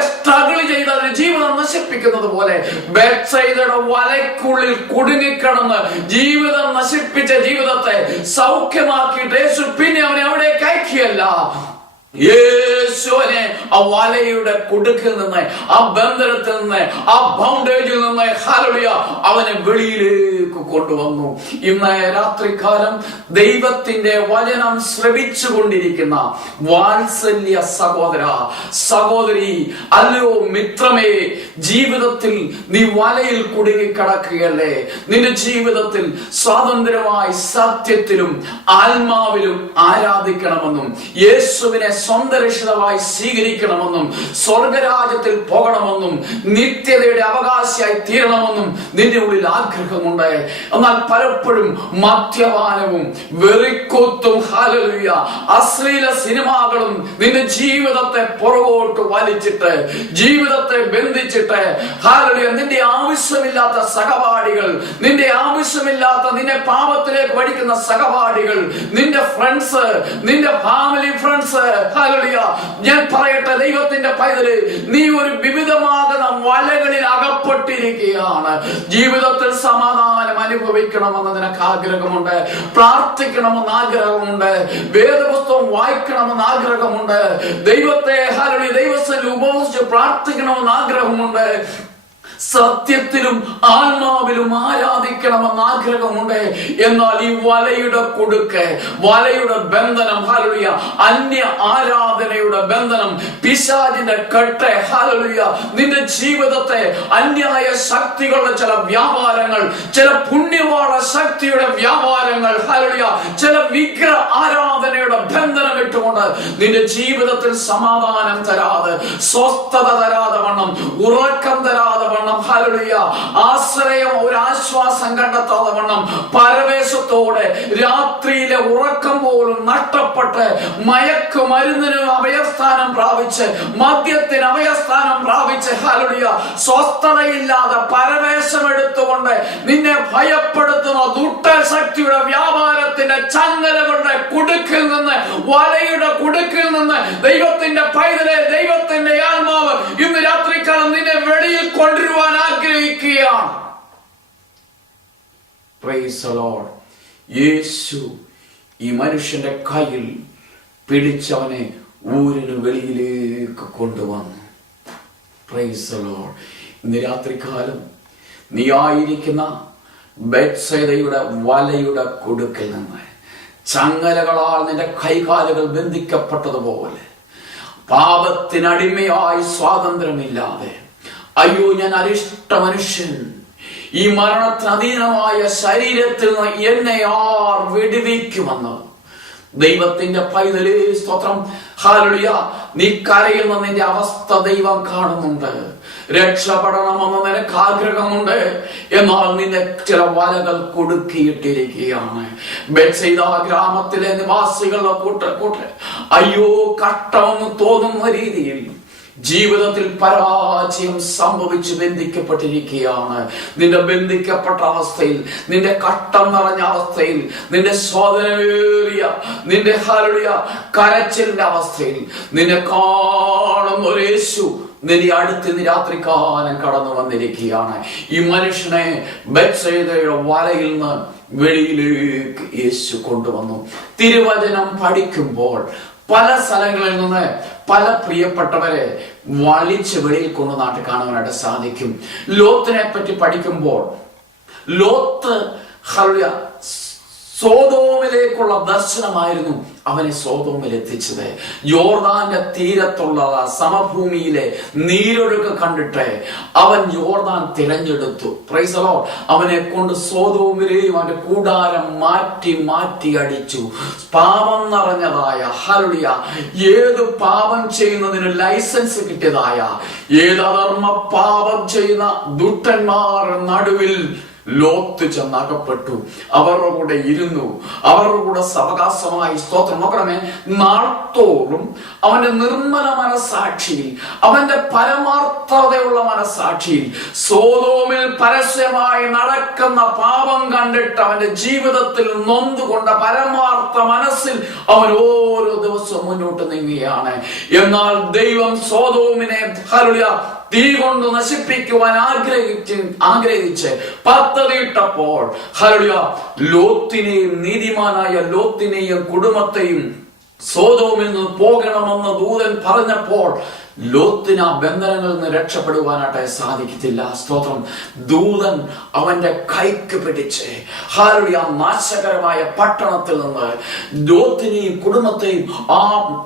സ്ട്രഗിൾ ചെയ്ത് അതിന് ജീവിതം നശിപ്പിക്കുന്നത് പോലെ ബേത്സയിദയുടെ വലയ്ക്കുള്ളിൽ കുടുങ്ങിക്കിടന്ന് ജീവിതം നശിപ്പിച്ച ജീവിതത്തെ സൗഖ്യമാക്കിയിട്ട് യേശു പിന്നെ അവനെ അവിടെ കയറ്റിയല്ല. യേശുവിനെ ആ വലയുടെ കുടുക്കിൽ നിന്ന്, ആ ബന്ധനത്തിൽ നിന്ന്, ആ ബൗണ്ടേജിൽ നിന്ന് ഹല്ലേലൂയ അവനെ വെളിയിലേക്ക് കൊണ്ടുവന്നു. ഇന്ന് രാത്രികാലം ദൈവത്തിന്റെ വചനം ശ്രവിച്ചു കൊണ്ടിരിക്കുന്ന വാത്സല്യ സഹോദര സഹോദരി, അല്ലയോ മിത്രമേ, ജീവിതത്തിൽ നീ വലയിൽ കുടുങ്ങിക്കിടക്കുകയല്ലേ? നിന്റെ ജീവിതത്തിൽ സ്വാതന്ത്ര്യമായി സത്യത്തിലും ആത്മാവിലും ആരാധിക്കണമെന്നും യേശുവിനെ സ്വന്തം രക്ഷിതാവായി സ്വീകരിക്കണമെന്നും സ്വർഗരാജ്യത്തിൽ പോകണമെന്നും നിത്യതയുടെ അവകാശിയായി തീരണമെന്നും നിന്റെ ഉള്ളിൽ ആഗ്രഹമുണ്ട്. എന്നാൽ പലപ്പോഴും മദ്യപാനവും വെറിക്കൂത്തും ഹല്ലേലൂയ അശ്ലീല സിനിമകളും നിന്റെ ജീവിതത്തെ പുറകോട്ട് വലിച്ചിട്ട്, ജീവിതത്തെ ബന്ധിച്ചിട്ട് ഹല്ലേലൂയ നിന്റെ ആവശ്യമില്ലാത്ത സഹപാഠികൾ, നിന്റെ ആവശ്യമില്ലാത്ത നിന്നെ പാപത്തിലേക്ക് വടിക്കുന്ന സഹപാഠികൾ, നിന്റെ ഫ്രണ്ട്സ്, നിന്റെ ഫാമിലി ഫ്രണ്ട്സ്, ഹല്ലേലൂയ ഞാൻ പറയട്ടെ ദൈവത്തിന്റെ പൈതലേ, നീ ഒരു വിവിധമാകുന്ന വലകളിൽ അകപ്പെട്ടിരിക്കുകയാണ്. ജീവിതത്തിൽ സമാധാനം അനുഭവിക്കണമെന്ന് നിനക്ക് ആഗ്രഹമുണ്ട്, പ്രാർത്ഥിക്കണമെന്ന് ആഗ്രഹമുണ്ട്, വേദപുസ്തകം വായിക്കണമെന്ന് ആഗ്രഹമുണ്ട്, ദൈവത്തെ ഹല്ലേലൂയ ദൈവസന്നിധിയിൽ ഉപവസിച്ച് പ്രാർത്ഥിക്കണമെന്ന് ആഗ്രഹമുണ്ട്, സത്യത്തിലും ആത്മാവിലും ആരാധിക്കണമെന്ന് ആഗ്രഹമുണ്ട്. എന്നാൽ ഈ വലയുടെ കുടുക്ക്, വലയുടെ ബന്ധനം, ഹല്ലേലൂയ അന്യ ആരാധനയുടെ ബന്ധനം, പിശാചിന്റെ കെട്ട്, ഹല്ലേലൂയ നിന്റെ ജീവിതത്തെ അന്യായ ശക്തികളുടെ ചില വ്യാപാരങ്ങൾ, ചില പുണ്യവാള ശക്തിയുടെ വ്യാപാരങ്ങൾ, ഹല്ലേലൂയ ചില വിഗ്രഹ ആരാധനയുടെ ബന്ധനം ഇട്ടുകൊണ്ട് നിന്റെ ജീവിതത്തിൽ സമാധാനം തരാതെ, സ്വസ്ഥത തരാതെ വണ്ണം, ഉറക്കം തരാതെ വണ്ണം, ഹല്ലേലൂയ ആശ്രയം, ഒരു ആശ്വാസം കണ്ടെത്താതെ വണ്ണം, പരവേശത്തോടെ രാത്രിയിലെ ഉറക്കം പോലും നഷ്ടപ്പെട്ട്, മയക്കുമരുന്നിന് അഭയസ്ഥാനം പ്രാപിച്ച്, മദ്യത്തിന് അഭയസ്ഥാനം പ്രാപിച്ച്, ഹല്ലേലൂയ സ്വസ്ഥതയില്ലാതെ പരവേശം എടുത്തുകൊണ്ട് നിന്നെ ഭയപ്പെടുത്തുന്ന ദുഷ്ടശക്തിയുടെ വ്യാപാരത്തിന്റെ ചങ്ങലകളുടെ കുടുക്കിൽ നിന്ന്, വലയുടെ കുടുക്കിൽ നിന്ന് ദൈവത്തിന്റെ പൈതലെ, ദൈവത്തിന്റെ ആത്മാവ് ഇന്ന് രാത്രിക്കാലം നിന്നെ വെളിയിൽ കൊണ്ടുവരുവാൻ ആഗ്രഹിക്കുകയാണ്. Price the Lord. യേശു ഈ മനുഷ്യന്റെ കയ്യിൽ പിടിച്ചവനെ ഊരിന് വെളിയിലേക്ക് കൊണ്ടുവന്നു. Price the Lord. ഇന്ന് രാത്രികാലം നീ ആയിരിക്കുന്ന ബേത്സയിദയുടെ വലയുടെ കുടുക്കിൽ നിന്ന്, ചങ്ങലകളാൽ നിന്റെ കൈകാലുകൾ ബന്ധിക്കപ്പെട്ടതുപോലെ, പാപത്തിനടിമയായി സ്വാതന്ത്ര്യമില്ലാതെ, അയ്യോ ഞാൻ അരിഷ്ട മനുഷ്യൻ, ഈ മരണത്തിന് അധീനമായ ശരീരത്തിൽ നിന്ന് എന്നെ ആർ വിടുവിക്കുമെന്ന് ദൈവത്തിന്റെ പൈതലേ സ്തോത്രം, ഹല്ലേലൂയ നീ കരയുന്ന നിന്റെ അവസ്ഥ ദൈവം കാണുന്നുണ്ട്. രക്ഷപ്പെടണമെന്ന് നിനക്ക് ആഗ്രഹമുണ്ട്, എന്നാൽ നിന്നെ ചില വലകൾ കൊടുക്കിയിട്ടിരിക്കുകയാണ്. ബേത്സയിദ ഗ്രാമത്തിലെ നിവാസികളുടെ കൂട്ട് അയ്യോ കഷ്ടമെന്ന് തോന്നുന്ന രീതിയിൽ ജീവിതത്തിൽ പരാജയം സംഭവിച്ച് ബന്ധിക്കപ്പെട്ടിരിക്കുകയാണ്. നിന്റെ ബന്ധിക്കപ്പെട്ട അവസ്ഥയിൽ, നിന്റെ കട്ടം നിറഞ്ഞ അവസ്ഥയിൽ, നിന്റെ ശോധനയേറിയ, നിന്റെ ഹല്ലേലൂയ കരച്ചിലിന്റെ അവസ്ഥയിൽ നിന്നെ കാണുന്ന ഒരു യേശു നിന്റെ അടുത്ത് രാത്രികാലം കടന്നു വന്നിരിക്കുകയാണ്. ഈ മനുഷ്യനെ ബേത്സയിദയുടെ വലയിൽ നിന്ന് വെളിയിലേക്ക് യേശു കൊണ്ടുവന്നു. തിരുവചനം പഠിക്കുമ്പോൾ പല സ്ഥലങ്ങളിൽ നിന്ന് പല പ്രിയപ്പെട്ടവരെ വലിച്ച് വെളിയിൽ കൊണ്ട് നാട്ടിൽ കാണുവാനായിട്ട് സാധിക്കും. ലോത്തിനെ പറ്റി പഠിക്കുമ്പോൾ ലോത്ത് സോതോമിലേക്കുള്ള ദർശനമായിരുന്നു അവനെ സോതോമിൽ എത്തിച്ചത്. യോർദാന്റെ തീരത്തുള്ള സമഭൂമിയിലെ നീരൊഴുക്ക് കണ്ടിട്ട് അവൻ യോർദാൻ തിരഞ്ഞെടുത്തു. Price the Lord. അവനെ കൊണ്ട് സോതോമിലെയും അവന്റെ കൂടാരം മാറ്റി മാറ്റി അടിച്ചു. പാപം നിറഞ്ഞതായ ഹല്ലേലൂയ, ഏത് പാപം ചെയ്യുന്നതിന് ലൈസൻസ് കിട്ടിയതായ, ഏത് അധർമ്മ പാപം ചെയ്യുന്ന ദുഷ്ടന്മാർ നടുവിൽ ലോത്ത് ചെന്നകപ്പെട്ടു. അവരുടെ കൂടെ ഇരുന്നു, അവരുടെ കൂടെ സവകാശമായി. സ്തോത്രം. നോക്കണമേ, നാൾത്തോറും അവന്റെ നിർമ്മല മനസാക്ഷിയിൽ, അവന്റെ പരമാർത്ഥതയുള്ള മനസാക്ഷിയിൽ സോതോമിൽ പരസ്യമായി നടക്കുന്ന പാപം കണ്ടിട്ട് അവന്റെ ജീവിതത്തിൽ നൊന്തുകൊണ്ട പരമാർത്ഥ മനസ്സിൽ അവൻ ഓരോ ദിവസവും മുന്നോട്ട് നീങ്ങുകയാണ്. എന്നാൽ ദൈവം സോതോമിനെ ഹല്ലേലൂയ തീ കൊണ്ട് നശിപ്പിക്കുവാൻ ആഗ്രഹിച്ച് പദ്ധതിയിട്ടപ്പോൾ ഹല്ലേലൂയ ലോത്തിനെയും, നീതിമാനായ ലോത്തിനെയും കുടുംബത്തെയും സോതോമിൽ നിന്ന് പോകണമെന്ന് ദൂതൻ പറഞ്ഞപ്പോൾ ലോത്തിന് ആ ബന്ധനങ്ങളിൽ നിന്ന് രക്ഷപ്പെടുവാനായിട്ട് സാധിക്കത്തില്ല. സ്തോത്രം. ദൂതൻ അവന്റെ കൈക്ക് പിടിച്ച് ഹല്ലേലൂയ നാശകരമായ പട്ടണത്തിൽ നിന്ന് ലോത്തിനെയും കുടുംബത്തെയും ആ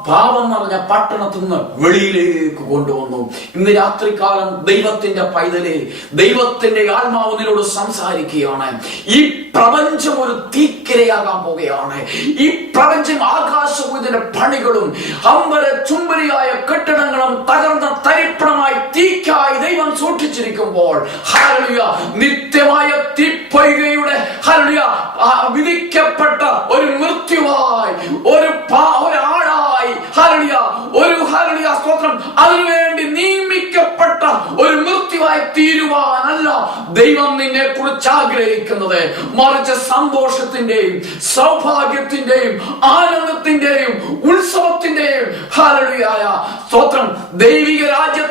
പാപം നിറഞ്ഞ പട്ടണത്തിൽ നിന്ന് വെളിയിലേക്ക് കൊണ്ടുവന്നു. ഇന്ന് രാത്രികാലം ദൈവത്തിന്റെ പൈതലെ, ദൈവത്തിന്റെ ആത്മാവ് നിന്നോട് സംസാരിക്കുകയാണ്. ഈ പ്രപഞ്ചം ഒരു തീക്കിരയാകാൻ പോവുകയാണ്. ഈ പ്രപഞ്ചം ആകാശവും ഇതിന്റെ പണികളും അമ്പര ചുംബരിയായ കെട്ടിടങ്ങളും തകർന്ന തരിപ്പണമായി തീക്കായി ദൈവം സൂക്ഷിച്ചിരിക്കുമ്പോൾ ഹല്ലേലൂയ നിത്യമായ തീപ്പൊയ്കയുടെ ഹല്ലേലൂയ വിധിക്കപ്പെട്ട ഒരു മൃത്യുവായി, ഒരാളായി ഹല്ലേലൂയ, ഒരു ഹല്ലേലൂയ സ്തോത്രം, അതിനുവേണ്ടി നിയമിക്കപ്പെട്ട ഒരു മൃത്യുവായി തീരുവാനല്ല ദൈവം നിന്നെ കുറിച്ച് ആഗ്രഹിക്കുന്നത്. മറിച്ച് സന്തോഷത്തിന്റെയും സൗഭാഗ്യത്തിന്റെയും ആനന്ദത്തിന്റെയും ഉത്സവത്തിന്റെയും ഹല്ലേലൂയ സ്തോത്രം ദൈവിക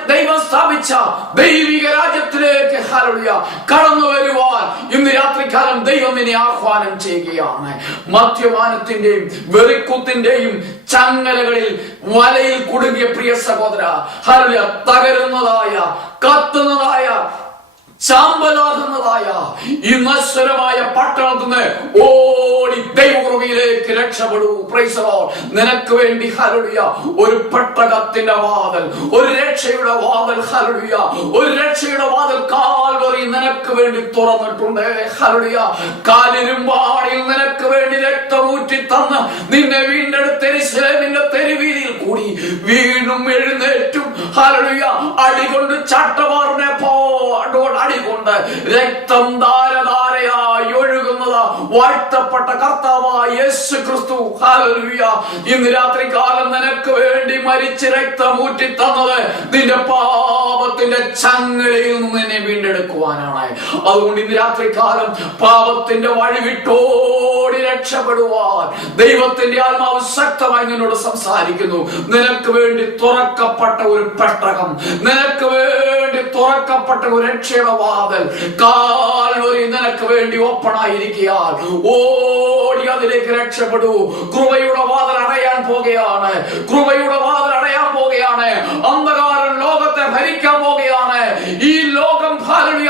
ദൈവം സ്ഥാപിച്ച ദൈവിക രാജ്യത്തിലേക്ക് ഹല്ലേലൂയ കടന്നു വരുവാൻ ഇന്ന് രാത്രികാലം ദൈവം നിന്നെ ആഹ്വാനം ചെയ്യുകയാണ്. മദ്യപാനത്തിന്റെയും വെറിക്കുത്തിന്റെയും ചങ്ങലകളിൽ വലയിൽ കുടുങ്ങിയ പ്രിയ സഹോദര, ഹല്ലേലൂയ തകരുന്നതായ, കത്തുന്നതായ, ചാമ്പലാകുന്നതായ ഈ നശ്വരമായ പട്ടണത്തിൽ നിന്ന് ഓടി ദൈവകൃപയിലേക്ക് രക്ഷപ്പെടൂ. Praise the lord. നിനക്ക് വേണ്ടി ഹല്ലേലൂയ ഒരു പെട്ടകത്തിന്റെ വാതിൽ, ഒരു രക്ഷയുടെ വാതിൽ, ഹല്ലേലൂയ ഒരു രക്ഷയുടെ വാതിൽ കാൽവറി നിനക്ക് വേണ്ടി തുറന്നിട്ടുണ്ട്. ഹല്ലേലൂയ കാലിരുമ്പാണിൽ നിനക്ക് വേണ്ടി രക്തമൂറ്റി തന്ന് നിന്നെ വീണ്ടെടുത്ത് യെരൂശലേമിന്റെ തെരുവീതിയിൽ കൂടി വീണ്ടും എഴുന്നേറ്റും ഹല്ലേലൂയ അടികൊണ്ട് ചാട്ടവാറിനെ കൊണ്ട് രക്തം ധാരധാരയായി ഒഴുകുന്നത് വാഴ്ത്തപ്പെട്ട കർത്താവായ യേശു ക്രിസ്തു ഹല്ലേലൂയ ഇന്ന് രാത്രികാലം നിനക്ക് വേണ്ടി മരിച്ച് രക്തമൂറ്റി തന്നത് നിന്റെ പാപത്തിന്റെ ചങ്ങലയിൽ നിന്ന് നിന്നെ വീണ്ടെടുക്കുവാനാണ്. അതുകൊണ്ട് ഇന്ന് രാത്രികാലം പാപത്തിന്റെ വഴി വിട്ടോടി രക്ഷപ്പെടുവാൻ ദൈവത്തിന്റെ ആത്മാവ് ശക്തമായി നിന്നോട് സംസാരിക്കുന്നു. നിനക്ക് വേണ്ടി തുറക്കപ്പെട്ട ഒരു പെട്ടകം, നിനക്ക് വേണ്ടി തുറക്കപ്പെട്ട ഒരു രക്ഷയുടെ വാതിൽ കാൽവരി നിനക്ക് വേണ്ടി ഓപ്പൺ ആയിരിക്കുകയാൽ ഓടി അതിലേക്ക് രക്ഷപ്പെടൂ. കൃപയുടെ വാതിൽ അടയാൻ പോകുകയാണ്. കൃപയുടെ വാതിൽ അടയാൻ പോകുകയാണ്. അന്ധകാരൻ ലോകത്തെ ഭരിക്കാൻ പോകുകയാണ്. ഈ ലോകം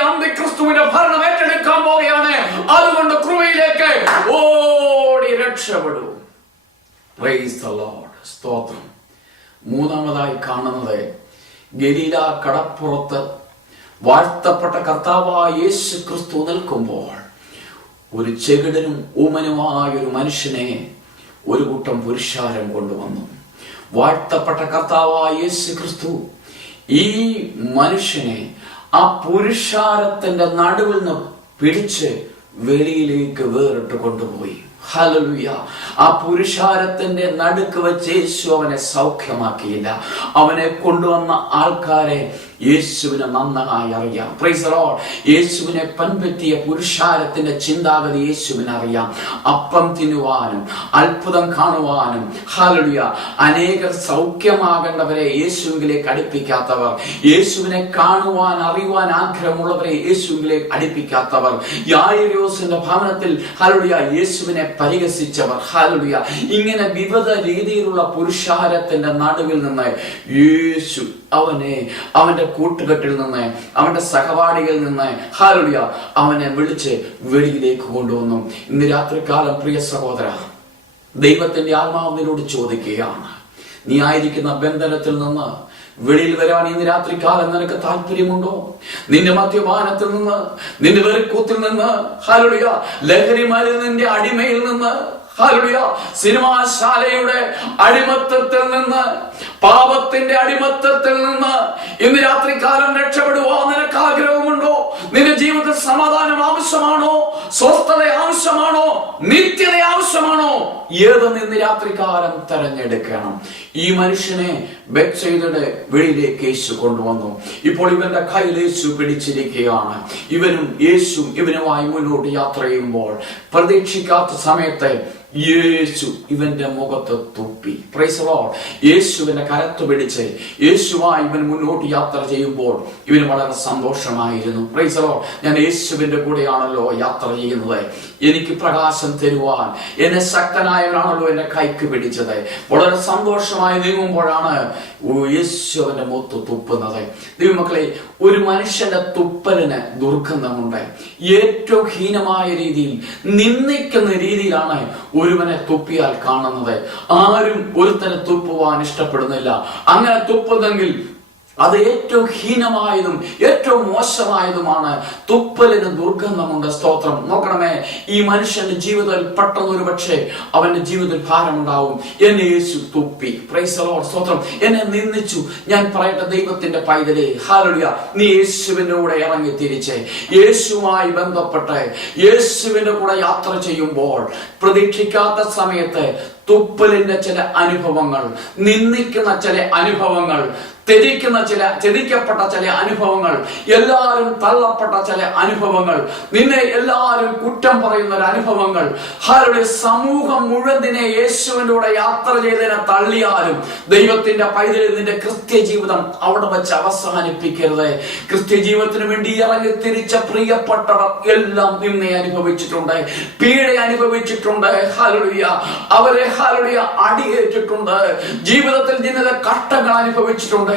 അന്തിക്രിസ്തുവിന്റെ ഭരണം ഏറ്റെടുക്കാൻ പോകുകയാണ്. അതുകൊണ്ട് കൃപയിലേക്ക് ഓടി രക്ഷപ്പെടൂ. Praise the Lord. സ്തോത്രം. മൂന്നാമതായി കാണുന്നത് ഗലീല കടപ്പുറത്ത് വാഴ്ത്തപ്പെട്ട കർത്താവായ യേശു ക്രിസ്തു നിൽക്കുമ്പോൾ ഒരു ചെകിടനും ഊമനുമായ ഒരു മനുഷ്യനെ ഒരു കൂട്ടം പുരുഷാരം കൊണ്ടുവന്നു. വാഴ്ത്തപ്പെട്ട കർത്താവായ യേശു ക്രിസ്തു ഈ മനുഷ്യനെ ആ പുരുഷാരത്തിന്റെ നടുവിൽ നിന്ന് പിടിച്ച് വെളിയിലേക്ക് വേറിട്ട് കൊണ്ടുപോയി. ഹല്ലേലൂയ. ആ പുരുഷാരത്തിന്റെ നടുക്ക് വെച്ച് യേശു അവനെ സൗഖ്യമാക്കിയില്ല. അവനെ കൊണ്ടുവന്ന ആൾക്കാരെ യേശുവിനെ നന്നായി അറിയാം. Price the Lord. യേശുവിനെ പൻപറ്റിയ പുരുഷാരത്തിന്റെ ചിന്താഗതി യേശുവിനെ അറിയാം. അപ്പം തിന്നുവാനും അത്ഭുതം കാണുവാനും ഹല്ലേലൂയ അനേകർ സൗഖ്യമാകേണ്ടവരെ യേശുവിലേക്ക് അടുപ്പിക്കാത്തവർ, യേശുവിനെ കാണുവാൻ അറിയുവാൻ ആഗ്രഹമുള്ളവരെ യേശുവിലേക്ക് അടുപ്പിക്കാത്തവർ, യായിരോസിന്റെ ഭവനത്തിൽ ഹല്ലേലൂയ യേശുവിനെ പരിഹസിച്ചവർ, ഹല്ലേലൂയ, ഇങ്ങനെ വിവിധ രീതിയിലുള്ള പുരുഷാരത്തിന്റെ നടുവിൽ നിന്ന് യേശു അവന്റെ കൂട്ടുകെട്ടിൽ നിന്ന്, അവന്റെ സഹപാഠികളിൽ നിന്ന്, ഹല്ലേലൂയ, അവനെ വിളിച്ച് വെളിയിലേക്ക് കൊണ്ടുവന്നു. ഇന്ന് രാത്രികാലം പ്രിയ സഹോദര, ദൈവത്തിന്റെ ആത്മാവ് നിന്നോട് ചോദിക്കുകയാണ്, നീ ആയിരിക്കുന്ന ബന്ധനത്തിൽ നിന്ന് വെളിയിൽ വരാൻ ഇന്ന് രാത്രികാലം നിനക്ക് താല്പര്യമുണ്ടോ? നിന്റെ മദ്യപാനത്തിൽ നിന്ന്, നിന്റെ വെറുക്കൂത്തിൽ നിന്ന്, ഹല്ലേലൂയ, ലഹരി മരുന്നിന്റെ അടിമയിൽ നിന്ന്, ഹല്ലേലൂയ, സിനിമാശാലയുടെ അടിമത്തത്തിൽ നിന്ന്, പാപത്തിന്റെ അടിമത്തത്തിൽ നിന്ന് ഇന്ന് രാത്രികാലം രക്ഷപ്പെടുവാൻ നിനക്ക് ആഗ്രഹമുണ്ടോ? നിന്റെ ജീവിതത്തിൽ സമാധാനം ആവശ്യമാണോ? സ്വസ്ഥത ആവശ്യമാണോ? നിത്യത ആവശ്യമാണോ? ഏതെന്ന് ഇന്ന് രാത്രികാലം തെരഞ്ഞെടുക്കണം. ഈ മനുഷ്യനെ ബെത്സയിദയുടെ വെളിയിലേക്ക് യേശു കൊണ്ടുവന്നു. ഇപ്പോൾ ഇവന്റെ കയ്യിൽ യേശു പിടിച്ചിരിക്കുകയാണ്. ഇവനും യേശുവും ഇവനുമായി മുന്നോട്ട് യാത്ര ചെയ്യുമ്പോൾ പ്രതീക്ഷിക്കാത്ത സമയത്ത് യേശു ഇവന്റെ മുഖത്ത് തുപ്പി. Price the Lord. യേശുവിന്റെ കരത്ത് പിടിച്ച് യേശുവായി ഇവൻ മുന്നോട്ട് യാത്ര ചെയ്യുമ്പോൾ ഇവന് വളരെ സന്തോഷമായിരുന്നു. Price the Lord. ഞാൻ യേശുവിന്റെ കൂടെയാണല്ലോ യാത്ര ചെയ്യുന്നത്, എനിക്ക് പ്രകാശം തരുവാൻ എന്നെ ശക്തനായവനാണല്ലോ എന്നെ കൈക്ക് പിടിച്ചത്. വളരെ സന്തോഷമായി നീങ്ങുമ്പോഴാണ് യേശുവിന്റെ മുഖത്ത് തുപ്പുന്നത്. ദൈവമക്കളെ, ഒരു മനുഷ്യന്റെ തുപ്പലിന് ദുർഗന്ധമുണ്ട്. ഏറ്റവും ഹീനമായ രീതിയിൽ, നിന്ദിക്കുന്ന രീതിയിലാണ് ഒരുവനെ തുപ്പിയാൽ കാണുന്നത്. ആരും ഒരുത്തനെ തുപ്പുവാൻ ഇഷ്ടപ്പെടുന്നില്ല. അങ്ങനെ തുപ്പുന്നെങ്കിൽ അത് ഏറ്റവും ഹീനമായതും ഏറ്റവും മോശമായതുമാണ്. തുപ്പലിന് ദുർഗന്ധമുണ്ട്. സ്തോത്രം. നോക്കണമേ, ഈ മനുഷ്യന്റെ ജീവിതത്തിൽ പെട്ടെന്ന് ഒരു പക്ഷേ അവന്റെ ജീവിതത്തിൽ ഭാരമുണ്ടാവും. എന്നെ യേശു തുപ്പി. Price the Lord. സ്തോത്രം. എന്നെ നിന്ദിച്ചു. ഞാൻ പറയട്ടെ, ദൈവത്തിന്റെ പൈതലേ, ഹല്ലേലൂയ, നീ യേശുവിന്റെ കൂടെ ഇറങ്ങി തിരിച്ച് യേശുവുമായി ബന്ധപ്പെട്ട് യേശുവിന്റെ കൂടെ യാത്ര ചെയ്യുമ്പോൾ പ്രതീക്ഷിക്കാത്ത സമയത്ത് തുപ്പലിന്റെ ചില അനുഭവങ്ങൾ, നിന്ദിക്കുന്ന ചില അനുഭവങ്ങൾ, തെരിക്കപ്പെട്ട ചില അനുഭവങ്ങൾ, എല്ലാവരും തള്ളപ്പെട്ട ചില അനുഭവങ്ങൾ, നിന്നെ എല്ലാവരും കുറ്റം പറയുന്ന അനുഭവങ്ങൾ, ഹല്ലേലൂയ, സമൂഹം മുഴുവൻ നിന്നെ യേശുവിന്റെ കൂടെ യാത്ര ചെയ്തതിനെ തള്ളിയാലും ദൈവത്തിന്റെ പൈതലിൽ നിന്റെ ക്രിസ്ത്യ ജീവിതം അവിടെ വെച്ച് അവസാനിപ്പിക്കരുത്. ക്രിസ്ത്യ ജീവിതത്തിന് വേണ്ടി ഇറങ്ങി തിരിച്ച പ്രിയപ്പെട്ടവർ എല്ലാം നിന്നെ അനുഭവിച്ചിട്ടുണ്ട്, പീഡ അനുഭവിച്ചിട്ടുണ്ട്. ഹല്ലേലൂയ, അവരെ ഹല്ലേലൂയ അടിയേറ്റിട്ടുണ്ട്, ജീവിതത്തിൽ ജനത കഷ്ടങ്ങൾ അനുഭവിച്ചിട്ടുണ്ട്.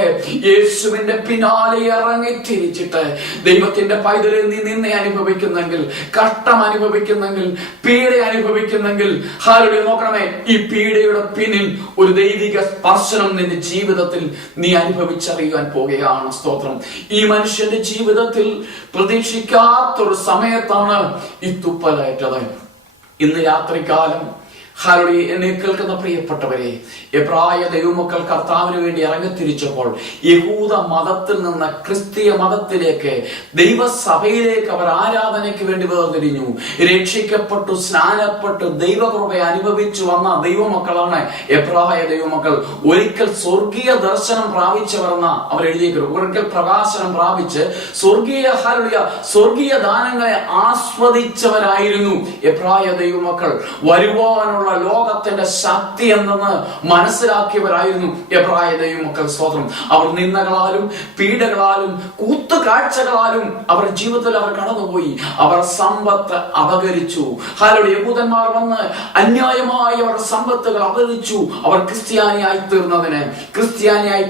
യേശുവിന്റെ പിന്നാലെ ഇറങ്ങി തിരിച്ചിട്ട് ദൈവത്തിന്റെ പൈതലിൽ നീ നിന്നെ അനുഭവിക്കുന്നെങ്കിൽ, കഷ്ടം അനുഭവിക്കുന്നെങ്കിൽ, പീഡ അനുഭവിക്കുന്നെങ്കിൽ, ഹല്ലേലൂയ, നോക്കണമേ, ഈ പീഡയുടെ പിന്നിൽ ഒരു ദൈവിക സ്പർശനം നിന്റെ ജീവിതത്തിൽ നീ അനുഭവിച്ചറിയാൻ പോകുകയാണ്. സ്തോത്രം. ഈ മനുഷ്യന്റെ ജീവിതത്തിൽ പ്രതീക്ഷിക്കാത്തൊരു സമയത്താണ് ഈ തുപ്പലേറ്റത്. ഇന്ന് രാത്രികാലം, ഹല്ലേലൂയ, എന്നെ കേൾക്കുന്ന പ്രിയപ്പെട്ടവരെ, എബ്രായ ദൈവമക്കൾ കർത്താവിന് വേണ്ടി ഇറങ്ങിത്തിരിച്ചപ്പോൾ യഹൂദ മതത്തിൽ നിന്ന് ക്രിസ്തീയ മതത്തിലേക്ക്, ദൈവസഭയിലേക്ക് അവർ ആരാധനയ്ക്ക് വേണ്ടി വേർതിരിഞ്ഞു. രക്ഷിക്കപ്പെട്ടു, സ്നാനപ്പെട്ടു, ദൈവകൃപ അനുഭവിച്ചു വന്ന ദൈവമക്കളാണ് എബ്രായ ദൈവമക്കൾ. ഒരിക്കൽ സ്വർഗീയ ദർശനം പ്രാപിച്ചവർന്ന അവർ എഴുതിയിരിക്കുന്നു. ഒരിക്കൽ പ്രകാശനം പ്രാപിച്ച് സ്വർഗീയ ദാനങ്ങളെ ആസ്വദിച്ചവരായിരുന്നു എബ്രായ ദൈവമക്കൾ. വരുവാനുള്ള ലോകത്തിന്റെ ശക്തി എന്തെന്ന് മനസ്സിലാക്കിയവരായിരുന്നു എബ്രായ ദൈവമക്കൾ. സ്തോത്രം. അവർ നിന്ദകളാലും പീഡകളാലും കൂത്തുകാഴ്ചകളാലും അവർ ജീവിതത്തിൽ അവർ കടന്നുപോയി. അവർ സമ്പത്ത് അപകരിച്ചു. ഹല്ലേലൂയ, യഹൂദന്മാർ വന്ന് അന്യായമായി അവർ സമ്പത്തുകൾ അപകരിച്ചു. അവർ ക്രിസ്ത്യാനിയായി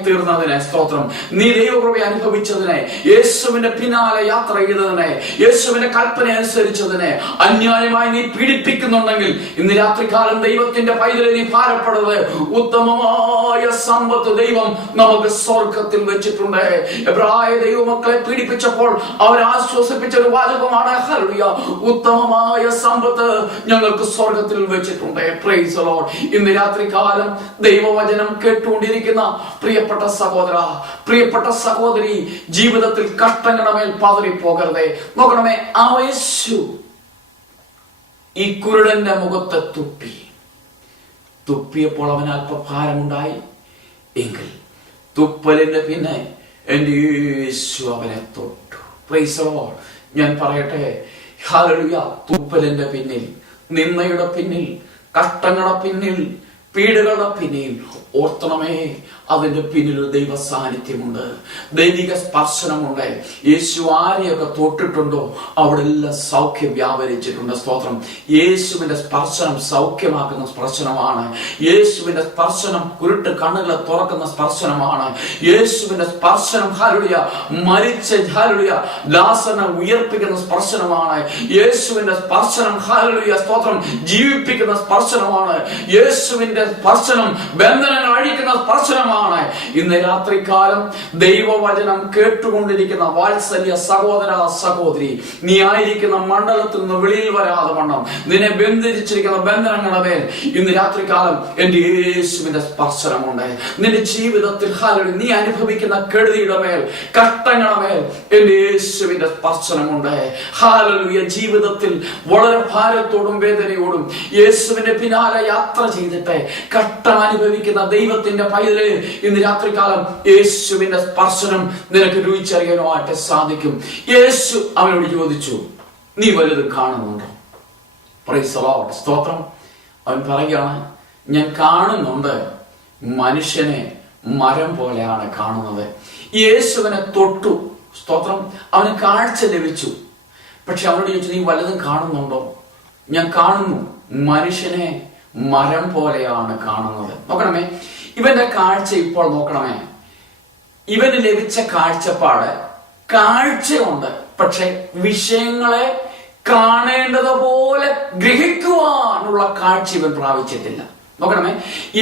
തീർന്നതിനെ സ്തോത്രം. നീ ദൈവകൃപ അനുഭവിച്ചതിനെ, യേശുവിന്റെ പിന്നാലെ യാത്ര ചെയ്തതിനെ, യേശുവിന്റെ കൽപ്പന അനുസരിച്ചതിനെ അന്യായമായി നീ പീഡിപ്പിക്കുന്നുണ്ടെങ്കിൽ ഇന്ന് രാത്രികാലം ദൈവത്തിന്റെ പൈതലിൽ നീ ഭാരപ്പെടുന്നത്, ഉത്തമമായ സമ്പത്ത് ദൈവം നമുക്ക് സ്വർഗത്തിൽ വെച്ചിട്ടുണ്ട്. എബ്രായ ദൈവമക്കളെ പീഡിപ്പിച്ചപ്പോൾ അവർ ആശ്വസിപ്പിച്ച ഒരു വാചകമാണ്, ഹല്ലേലൂയ, ഉത്തമമായ സമ്പത്ത് ഞങ്ങൾക്ക് സ്വർഗത്തിൽ വെച്ചിട്ടുണ്ട്. Price the Lord. ഇന്ന് രാത്രികാലം ദൈവവചനം കേട്ടുകൊണ്ടിരിക്കുന്ന പ്രിയപ്പെട്ട സഹോദര, പ്രിയപ്പെട്ട സഹോദരി, ജീവിതത്തിൽ കഷ്ടങ്ങളുടെ മേൽ പതറിപ്പോകരുതേ. നോക്കണമേ, ആ യേശു ഈ കുരുടന്റെ മുഖത്ത് തുപ്പിയപ്പോൾ അവന് അല്പഭാരമുണ്ടായി എങ്കിൽ തുപ്പലിന്റെ പിന്നെ എന്റെ യേശു അവനെ തൊട്ടു. Price the Lord. ഞാൻ പറയട്ടെ, ഹല്ലേലൂയ, തുപ്പലിന്റെ പിന്നിൽ, നിന്ദയുടെ പിന്നിൽ, കഷ്ടങ്ങളുടെ പിന്നിൽ, പീഡകളുടെ പിന്നിൽ ഓർത്തണമേ, അതിന്റെ പിന്നിൽ ഒരു ദൈവ സാന്നിധ്യമുണ്ട്, ദൈവിക സ്പർശനമുണ്ട്. യേശു ആരെയൊക്കെ തൊട്ടിട്ടുണ്ടോ അവിടെ എല്ലാം സൗഖ്യം വ്യാപരിച്ചിട്ടുണ്ട്. സ്തോത്രം. യേശുവിന്റെ സ്പർശനം സൗഖ്യമാക്കുന്ന സ്പർശനമാണ്. യേശുവിന്റെ സ്പർശനം കുരുട്ട് കണ്ണുകളെ തുറക്കുന്ന സ്പർശനമാണ്. യേശുവിന്റെ സ്പർശനം ഹല്ലേലൂയ മരിച്ച ഹല്ലേലൂയ ലാസറിനെ ഉയർപ്പിക്കുന്ന സ്പർശനമാണ്. യേശുവിന്റെ സ്പർശനം ഹല്ലേലൂയ സ്തോത്രം ജീവിപ്പിക്കുന്ന സ്പർശനമാണ്. യേശുവിന്റെ സ്പർശനം ബന്ധനങ്ങൾ അഴിക്കുന്ന സ്പർശനമാണ്. ഇന്ന് രാത്രികാലം ദൈവവചനം കേട്ടുകൊണ്ടിരിക്കുന്ന വാത്സല്യ സഹോദര സഹോദരി, നീ ആയിരിക്കുന്ന മണ്ഡലത്തിൽ നിന്ന് വെളിയിൽ വരാതെ വണ്ണം നിന്നെ ബന്ധിച്ചിരിക്കുന്ന ബന്ധനങ്ങളുടെ മേൽ ഇന്ന് രാത്രികാലം എന്റെ യേശുവിന്റെ സ്പർശനമുണ്ട്. നിന്റെ ജീവിതത്തിൽ ഹല്ലേലൂയ നീ അനുഭവിക്കുന്ന കെടുതിയുടെ മേൽ, കഷ്ടങ്ങളുടെ മേൽ എന്റെ യേശുവിന്റെ സ്പർശനമുണ്ട്. ഹല്ലേലൂയ ജീവിതത്തിൽ വളരെ ഭാരത്തോടും വേദനയോടും യേശുവിന്റെ പിന്നാലെ യാത്ര ചെയ്തിട്ട് കഷ്ടം അനുഭവിക്കുന്ന ദൈവത്തിന്റെ പൈതലേ, ഇന്ന് രാത്രികാലം യേശുവിന്റെ സ്പർശനം നിനക്ക് രുചിച്ചറിയാനായിട്ട് സാധിക്കും. യേശു അവനോട് ചോദിച്ചു, നീ വലുത് കാണുന്നുണ്ടോ? Price the Lord. സ്തോത്രം. അവൻ പറയുകയാണ്, ഞാൻ കാണുന്നുണ്ട്, മനുഷ്യനെ മരം പോലെയാണ് കാണുന്നത്. യേശുവിനെ തൊട്ടു. സ്തോത്രം. അവന് കാഴ്ച ലഭിച്ചു. പക്ഷെ അവനോട് ചോദിച്ചു, നീ വലുതും കാണുന്നുണ്ടോ? ഞാൻ കാണുന്നു, മനുഷ്യനെ മരം പോലെയാണ് കാണുന്നത്. നോക്കണമേ, ഇവന്റെ കാഴ്ച ഇപ്പോൾ നോക്കണമേ. ഇവന് ലഭിച്ച കാഴ്ചപ്പാട്, കാഴ്ചയുണ്ട്, പക്ഷെ വിഷയങ്ങളെ കാണേണ്ടതുപോലെ ഗ്രഹിക്കുവാനുള്ള കാഴ്ച ഇവൻ പ്രാപിച്ചിട്ടില്ല. നോക്കണമേ,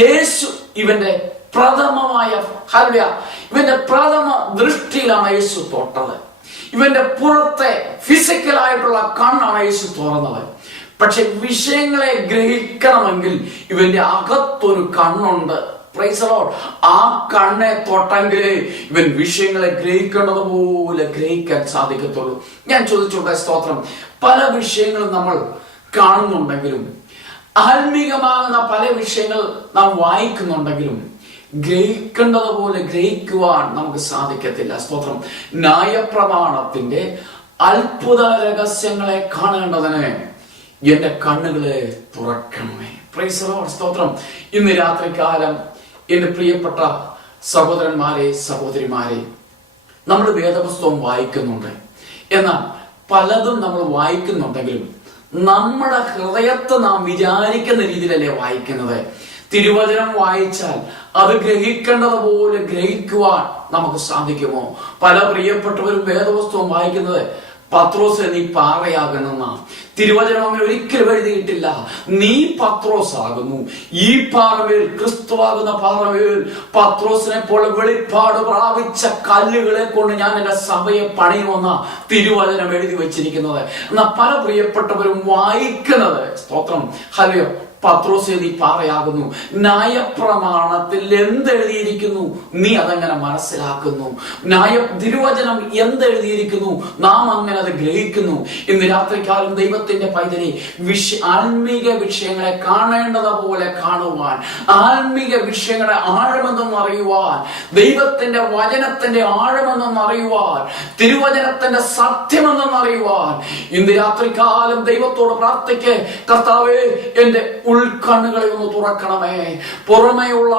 യേശു ഇവന്റെ പ്രഥമമായ ഹല്ലേലൂയ ഇവന്റെ പ്രഥമ ദൃഷ്ടിയിലാണ് യേശു തൊട്ടത്. ഇവന്റെ പുറത്തെ ഫിസിക്കലായിട്ടുള്ള കണ്ണാണ് യേശു തുറന്നത്. പക്ഷെ വിഷയങ്ങളെ ഗ്രഹിക്കണമെങ്കിൽ ഇവന്റെ അകത്തൊരു കണ്ണുണ്ട്. Price the Lord. ആ കണ്ണെ തൊട്ടെങ്കിലേ ഇവൻ വിഷയങ്ങളെ ഗ്രഹിക്കേണ്ടതുപോലെ ഗ്രഹിക്കാൻ സാധിക്കത്തുള്ളൂ. ഞാൻ ചോദിച്ചോട്ടെ, സ്തോത്രം. പല വിഷയങ്ങളും നമ്മൾ കാണുന്നുണ്ടെങ്കിലും, ആത്മീകമാകുന്ന പല വിഷയങ്ങൾ നാം വായിക്കുന്നുണ്ടെങ്കിലും ഗ്രഹിക്കേണ്ടതുപോലെ ഗ്രഹിക്കുവാൻ നമുക്ക് സാധിക്കത്തില്ല. സ്തോത്രം. ന്യായപ്രമാണത്തിന്റെ അത്ഭുത രഹസ്യങ്ങളെ കാണേണ്ടതിന് എന്റെ കണ്ണുകളെ തുറക്കണമേ. Price the Lord. സ്തോത്രം. ഇന്ന് രാത്രികാലം എന്റെ പ്രിയപ്പെട്ട സഹോദരന്മാരെ, സഹോദരിമാരെ, നമ്മൾ വേദപുസ്തകം വായിക്കുന്നുണ്ട്. എന്നാൽ പലതും നമ്മൾ വായിക്കുന്നുണ്ടെങ്കിലും നമ്മുടെ ഹൃദയത്തെ നാം വിചാരിക്കുന്ന രീതിയിലല്ലേ വായിക്കുന്നത്. തിരുവചനം വായിച്ചാൽ അത് ഗ്രഹിക്കേണ്ടതുപോലെ ഗ്രഹിക്കുവാൻ നമുക്ക് സാധിക്കുമോ? പല പ്രിയപ്പെട്ടവരും വേദപുസ്തകം വായിക്കുന്നത്, പത്രോസ് നീ പാറയാകുന്ന തിരുവചനം അങ്ങനെ ഒരിക്കലും എഴുതിയിട്ടില്ല. നീ പത്രോസ് ആകുന്നു, ഈ പാറമേൽ ക്രിസ്തുവാകുന്ന പാറമേൽ പത്രോസിനെ പോലെ വെളിപ്പാട് പ്രാപിച്ച കല്ലുകളെ കൊണ്ട് ഞാൻ എന്റെ സഭയെ പണിയുമെന്ന തിരുവചനം എഴുതി വെച്ചിരിക്കുന്നത്. എന്നാൽ പല പ്രിയപ്പെട്ടവരും വായിക്കുന്നത്, സ്തോത്രം ഹല്ലേലൂയ, പത്രോസേ നീ പാറയാകുന്നു. ന്യായപ്രമാണത്തിൽ എന്തെഴുതിയിരിക്കുന്നു നീ അതങ്ങനെ മനസ്സിലാക്കുന്നു. തിരുവചനം എന്തെഴുതിയിരിക്കുന്നു നാം അങ്ങനെ അത് ഗ്രഹിക്കുന്നു. ഇന്ന് രാത്രികാലം ദൈവത്തിന്റെ പൈതലെ ആത്മീക വിഷയങ്ങളെ കാണേണ്ടതുപോലെ കാണുവാൻ, ആത്മീക വിഷയങ്ങളെ ആഴമെന്നൊന്ന് അറിയുവാൻ, ദൈവത്തിന്റെ വചനത്തിന്റെ ആഴമെന്നൊന്ന് അറിയുവാൻ, തിരുവചനത്തിന്റെ സത്യമെന്നൊന്ന് അറിയുവാൻ ഇന്ന് രാത്രികാലം ദൈവത്തോട് പ്രാർത്ഥിക്ക്. കർത്താവേ, എന്റെ ഉൾക്കണ്ണുകളെ ഒന്ന് തുറക്കണമേ. പുറമേയുള്ള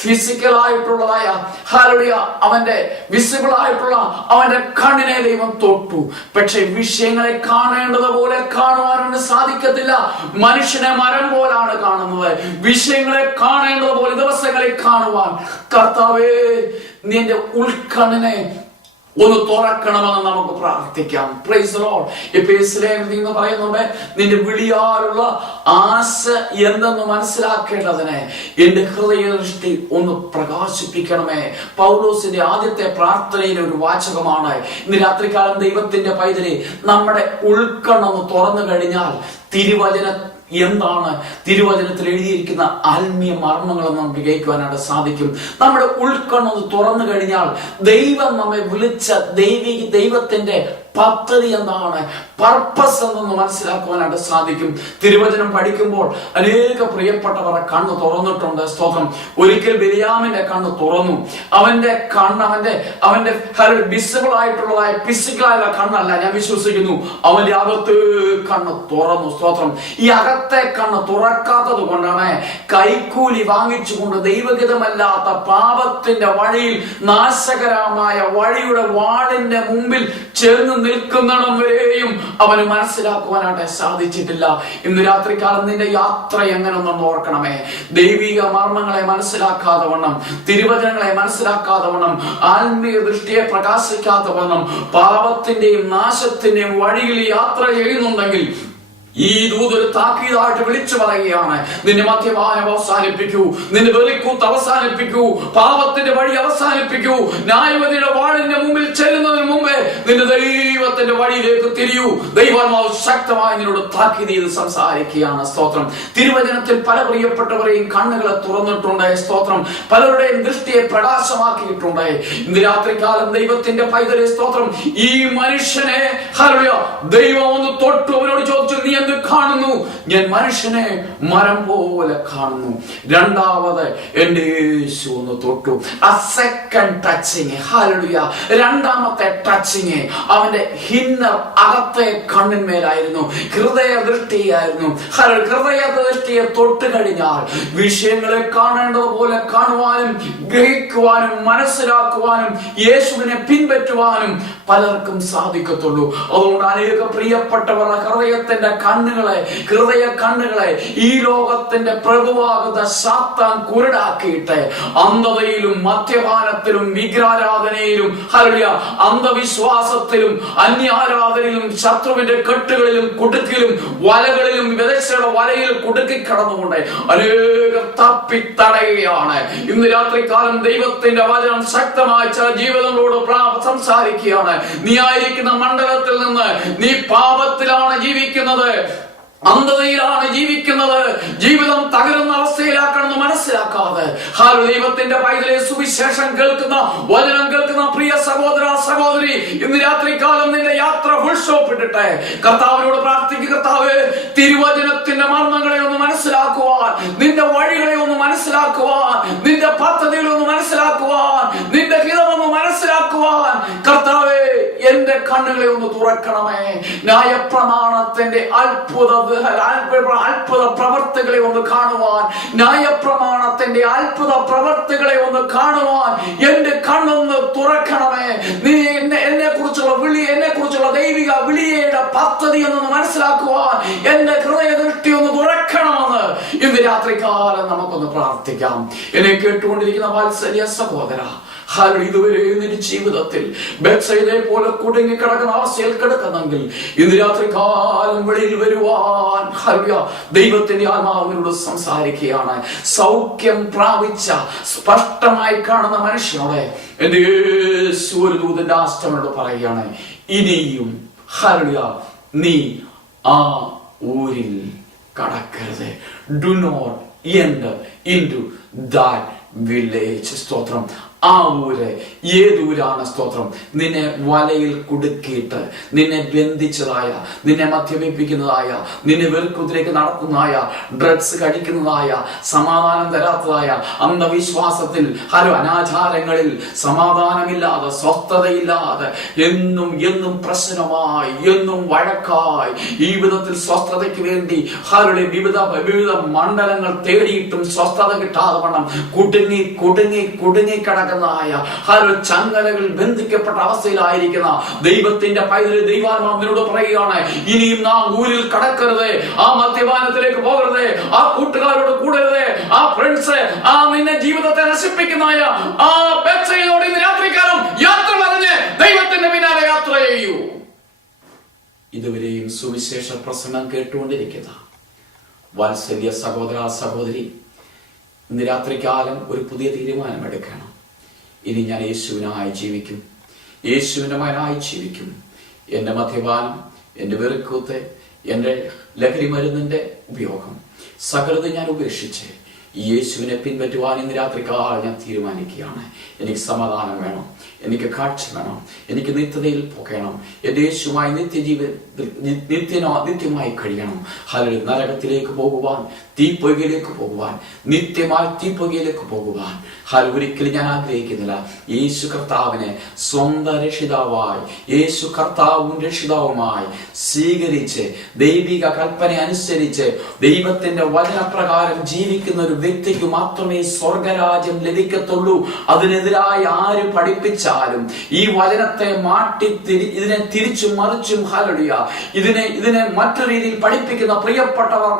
ഫിസിക്കലായിട്ടുള്ളതായ ഹല്ലേലൂയ അവന്റെ വിസിബിൾ ആയിട്ടുള്ള അവന്റെ കണ്ണിനെ ദൈവം തൊട്ടു. പക്ഷെ വിഷയങ്ങളെ കാണേണ്ടതുപോലെ കാണുവാൻ സാധിക്കത്തില്ല. മനുഷ്യനെ മരം പോലാണ് കാണുന്നത്. വിഷയങ്ങളെ കാണേണ്ടതുപോലെ ദിവസങ്ങളെ കാണുവാൻ കർത്താവേ നിന്റെ ഉൾക്കണ്ണിനെ ഒന്ന് തുറക്കണമെന്ന് നമുക്ക് പ്രാർത്ഥിക്കാം. Price the Lord. എഫേസ്യർ എന്ന് പറയുന്നുണ്ട്, നിന്റെ വിളിയാലുള്ള ആശ എന്തെന്ന് മനസ്സിലാക്കേണ്ടതിന് എന്റെ ഹൃദയദൃഷ്ടി ഒന്ന് പ്രകാശിപ്പിക്കണമേ. പൗലോസിന്റെ ആദ്യത്തെ പ്രാർത്ഥനയിലെ ഒരു വാചകമാണ്. ഇന്ന് രാത്രികാലം ദൈവത്തിന്റെ പൈതലെ നമ്മുടെ ഉൾക്കണ്ണൊന്ന് തുറന്നു കഴിഞ്ഞാൽ തിരുവചന എന്താണ് തിരുവചനത്തിൽ എഴുതിയിരിക്കുന്ന ആത്മീയ മർമ്മങ്ങളെന്ന് നമുക്ക് കേൾക്കുവാനായിട്ട് സാധിക്കും. നമ്മുടെ ഉൾക്കണ്ണൊന്ന് തുറന്നു കഴിഞ്ഞാൽ ദൈവം നമ്മെ വിളിച്ച ദൈവത്തിന്റെ പദ്ധതി എന്താണ്, പർപ്പസ് എന്തെന്ന് മനസ്സിലാക്കുവാനായിട്ട് സാധിക്കും. തിരുവചനം പഠിക്കുമ്പോൾ അനേക പ്രിയപ്പെട്ടവരുടെ കണ്ണ് തുറന്നിട്ടുണ്ട്. സ്തോത്രം. ഒരിക്കൽ ബിലിയാമിന്റെ കണ്ണ് തുറന്നു. അവന്റെ കണ്ണ് അവന്റെ വിസിബിൾ ആയിട്ടുള്ളതായ ഫിസിക്കലായ കണ്ണല്ല, ഞാൻ വിശ്വസിക്കുന്നു. അവന്റെ അകത്ത് കണ്ണ് തുറന്നു. സ്തോത്രം. ഈ അകത്തെ കണ്ണ് തുറക്കാത്തത് കൊണ്ടാണ് കൈക്കൂലി വാങ്ങിച്ചുകൊണ്ട് ദൈവഹിതമല്ലാത്ത പാപത്തിന്റെ വഴിയിൽ, നാശകരമായ വഴിയുടെ വാളിന്റെ മുമ്പിൽ ചേർന്ന് നിൽക്കുന്നിടം വരെയും അവന് മനസ്സിലാക്കുവാനായിട്ട് സാധിച്ചിട്ടില്ല. ഇന്ന് രാത്രികാലം നിന്റെ യാത്ര എങ്ങനെയൊന്നും ഓർക്കണമേ. ദൈവിക മർമ്മങ്ങളെ മനസ്സിലാക്കാതെ വണ്ണം, തിരുവചനങ്ങളെ മനസ്സിലാക്കാതെ വണ്ണം, ആത്മീയ ദൃഷ്ടിയെ പ്രകാശിക്കാതെ വണ്ണം പാപത്തിന്റെയും നാശത്തിന്റെയും വഴിയിൽ യാത്ര ചെയ്യുന്നുണ്ടെങ്കിൽ ഈ ദൂതൊരു താക്കീതായിട്ട് വിളിച്ചു പറയുകയാണ്. നിന്റെ മദ്യപാനം അവസാനിപ്പിക്കൂ, നിന്റെ വെറിക്കൂത്ത് അവസാനിപ്പിക്കൂ, പാപത്തിന്റെ വഴി അവസാനിപ്പിക്കൂ. ന്യായവതിയുടെ വാളിന്റെ മുമ്പിൽ ചെല്ലുന്നതിന് മുമ്പേ നിന്റെ ദൈവത്തിന്റെ വഴിയിലേക്ക് തിരിയൂ. ദൈവാത്മാവ് ശക്തമായി നിന്നോട് താക്കീത് ചെയ്ത് സംസാരിക്കുകയാണ്. സ്തോത്രം. തിരുവചനത്തിൽ പല പ്രിയപ്പെട്ടവരെയും കണ്ണുകളെ തുറന്നിട്ടുണ്ട്. സ്തോത്രം. പലരുടെയും ദൃഷ്ടിയെ പ്രകാശമാക്കിയിട്ടുണ്ട്. ഇന്ന് രാത്രികാലം ദൈവത്തിന്റെ പൈതലെ സ്തോത്രം, ഈ മനുഷ്യനെ ദൈവം ഒന്ന് തൊട്ടു. അവനോട് ചോദിച്ചു, നീ എന്ത് കാണുന്നു? ഞാൻ മനുഷ്യനെ മരം പോലെ കാണുന്നു. രണ്ടാമത് എന്റെ യേശു ഒന്ന് തൊട്ടു. ആ സെക്കൻഡ് ടച്ചിങ്, ഹല്ലേലൂയ, രണ്ടാമത്തെ ടച്ചിങ് അവന്റെ ഹിന്നർ അകത്തെ കണ്ണിന്മേലായിരുന്നു, ഹൃദയ ദൃഷ്ടിയായിരുന്നു. ഹൃദയ ദൃഷ്ടിയെ തൊട്ട് കഴിഞ്ഞാൽ വിഷയങ്ങളെ കാണേണ്ടതുപോലെ കാണുവാനും ഗ്രഹിക്കുവാനും മനസ്സിലാക്കുവാനും യേശുവിനെ പിൻപറ്റുവാനും പലർക്കും സാധിക്കത്തുള്ളൂ. അതുകൊണ്ട് അനേക പ്രിയപ്പെട്ടവർ ഹൃദയത്തിന്റെ കണ്ണുകളെ, ഹൃദയ കണ്ണുകളെ ഈ ലോകത്തിന്റെ പ്രഭുവാകുന്ന സാത്താൻ കുരുടാക്കിയിട്ട് അന്ധതയിലും മദ്യപാനത്തിലും വിഗ്രഹാരാധനയിലും അന്ധവിശ്വാസത്തിലും അന്യാരാധനയിലും ശത്രുവിന്റെ കെട്ടുകളിലും കുടുക്കിലും വലകളിലും വിദഗ്ധയുടെ വലയിൽ കുടുക്കി കടന്നുകൊണ്ട് അനേകം തപ്പിത്തടയുകയാണ്. ഇന്ന് രാത്രികാലം ദൈവത്തിന്റെ വചനം ശക്തമായ ചില ജീവിതങ്ങളോട് സംസാരിക്കുകയാണ്. നീ ആയിരിക്കുന്ന മണ്ഡലത്തിൽ നിന്ന് നീ പാപത്തിലാണ് ജീവിക്കുന്നത്, അന്ധതയിലാണ് ജീവിക്കുന്നത്, ജീവിതം തകരുന്ന അവസ്ഥയിലാക്കണമെന്ന് മനസ്സിലാക്കാതെ ദൈവത്തിന്റെ പൈതലെ സുവിശേഷം കേൾക്കുന്ന, വചനം കേൾക്കുന്ന പ്രിയ സഹോദര സഹോദരി, ഇന്ന് രാത്രികാലം നിന്റെ യാത്ര ഫുൾ സ്റ്റോപ്പ് ഇട്ടിട്ട് കർത്താവിനോട് പ്രാർത്ഥിക്കുക. കർത്താവേ, തിരുവചനത്തിന്റെ മർമ്മങ്ങളെ ഒന്ന് മനസ്സിലാക്കുവാൻ, നിന്റെ വഴികളെ ഒന്ന് മനസ്സിലാക്കുവാൻ, നിന്റെ പദ്ധതികളെ ഒന്ന് മനസ്സിലാക്കുവാൻ, നിന്റെ ഹിതമൊന്ന് മനസ്സിലാക്കുവാൻ കർത്താവേ എന്റെ കണ്ണുകളെ ഒന്ന് തുറക്കണമേ. ന്യായപ്രമാണത്തിന്റെ അത്ഭുത പ്രവർത്തികളെ ഒന്ന് കാണുവാൻ, ന്യായപ്രമാണത്തിന്റെ അത്ഭുത പ്രവർത്തികളെ ഒന്ന് കാണുവാൻ എന്റെ കണ്ണൊന്ന് തുറക്കണമേ. നീ എന്നെ കുറിച്ചുള്ള വിളി, എന്നെ കുറിച്ചുള്ള ദൈവിക വിളിയുടെ പദ്ധതി എന്നൊന്ന് മനസ്സിലാക്കുവാൻ എന്റെ ഹൃദയ ദൃഷ്ടി ഒന്ന് തുറക്കണമെന്ന് ഇന്ന് രാത്രികാലം നമുക്കൊന്ന് പ്രാർത്ഥിക്കാം. എന്നെ കേട്ടുകൊണ്ടിരിക്കുന്ന വാത്സല്യ സഹോദര, ഇതുവരെ നിന്റെ ജീവിതത്തിൽ ബെത്സയിലെ പോലെ കുടുങ്ങിക്കിടക്കുന്ന അവസ്ഥയിൽ കിടക്കുന്നെങ്കിൽ ഇന്ന് രാത്രികാലം വെളിയിൽ വരുവാൻ ദൈവത്തിന്റെ ആത്മാവിനോട് സംസാരിക്കുകയാണ്. സൗഖ്യം പ്രാപിച്ച സ്പഷ്ടമായി കാണുന്ന മനുഷ്യനോട് എന്റെ യേശു ഒരു ദൂതന്റെ ആസ്റ്റമോട് പറയുകയാണ്, ഇനിയും നീ ആ ഊരിൽ കടക്കരുത്. Do not enter into that village. സ്തോത്രം. ആ ഊര് ഏതൂരാണ്? സ്തോത്രം. നിന്നെ വലയിൽ കുടുക്കിയിട്ട് നിന്നെ ബന്ധിച്ചതായ, നിന്നെ മദ്യപിപ്പിക്കുന്നതായ, നിന്നെ വെറുക്കുതിലേക്ക് നടത്തുന്നതായ, ഡ്രഗ്സ് കഴിക്കുന്നതായ, സമാധാനം തരാത്തതായ, അന്ധവിശ്വാസത്തിൽ അനാചാരങ്ങളിൽ സമാധാനമില്ലാതെ, സ്വസ്ഥതയില്ലാതെ, എന്നും എന്നും പ്രശ്നമായി, എന്നും വഴക്കായി, ഈ വിധത്തിൽ സ്വസ്ഥതയ്ക്ക് വേണ്ടി വിവിധ മണ്ഡലങ്ങൾ തേടിയിട്ടും സ്വസ്ഥത കിട്ടാതെ വണ്ണം കുടുങ്ങി കുടുങ്ങി കുടുങ്ങി കിടക്കുന്ന ചങ്ങലകൾ ബന്ധിക്കപ്പെട്ട അവസ്ഥയിലായിരിക്കുന്ന ദൈവത്തിന്റെ പൈതൽ ദൈവാത്മാവിനോട് പറയുകയാണ്, ഇനിയും നാം ഊരിൽ കടക്കരുത്, ആ മദ്യപാനത്തിലേക്ക് പോകരുത്, ആ കൂട്ടുകാരോട് കൂടരുത്, ആ ഫ്രണ്ട്സ്, ആ നിന്നെ ജീവിതത്തെ നശിപ്പിക്കുന്ന ആ ബെത്സയിലോട് ഇന്ന് രാത്രികാലം യാത്ര പറഞ്ഞ് ദൈവത്തിന്റെ പിന്നാലെ യാത്ര ചെയ്യൂ. ഇതുവരെയും സുവിശേഷ പ്രസംഗം കേട്ടുകൊണ്ടിരിക്കുന്ന വാത്സല്യ സഹോദര സഹോദരി, ഇന്ന് രാത്രികാലം ഒരു പുതിയ തീരുമാനമെടുക്കണം. ഇനി ഞാൻ യേശുവിനായി ജീവിക്കും, യേശുവിൻ്റെ മകനായി ജീവിക്കും. എൻ്റെ മദ്യപാനം, എൻ്റെ വെറുക്കൂത്ത്, എൻ്റെ ലഹരി മരുന്നിൻ്റെ ഉപയോഗം സകലത് ഞാൻ ഉപേക്ഷിച്ച് യേശുവിനെ പിൻപറ്റുവാൻ ഇന്ന് രാത്രികാലം ഞാൻ തീരുമാനിക്കുകയാണ്. എനിക്ക് സമാധാനം വേണം, എനിക്ക് കാഴ്ച വേണം, എനിക്ക് നിത്യതയിൽ പോകണം, എൻ്റെ യേശുമായി നിത്യമായി കഴിയണം. ഹല്ലേലൂയ. നരകത്തിലേക്ക് പോകുവാൻ, തീപ്പൊയ്കയിലേക്ക് പോകുവാൻ, നിത്യമായി തീപ്പൊയ്കയിലേക്ക് പോകുവാൻ ഒരിക്കലും ഞാൻ ആഗ്രഹിക്കുന്നില്ല. യേശു കർത്താവിനെ സ്വന്തം രക്ഷിതാവായി, യേശു കർത്താവും രക്ഷിതാവുമായി സ്വീകരിച്ച് ദൈവിക കൽപ്പന അനുസരിച്ച് ദൈവത്തിന്റെ വചനപ്രകാരം ജീവിക്കുന്ന ഒരു വ്യക്തിക്ക് മാത്രമേ സ്വർഗരാജ്യം ലഭിക്കത്തുള്ളൂ. അതിനെതിരായി ആര് പഠിപ്പിച്ചാലും ഈ വചനത്തെ ഇതിനെ തിരിച്ചും മറിച്ചും ഇതിനെ മറ്റു രീതിയിൽ പഠിപ്പിക്കുന്ന പ്രിയപ്പെട്ടവർ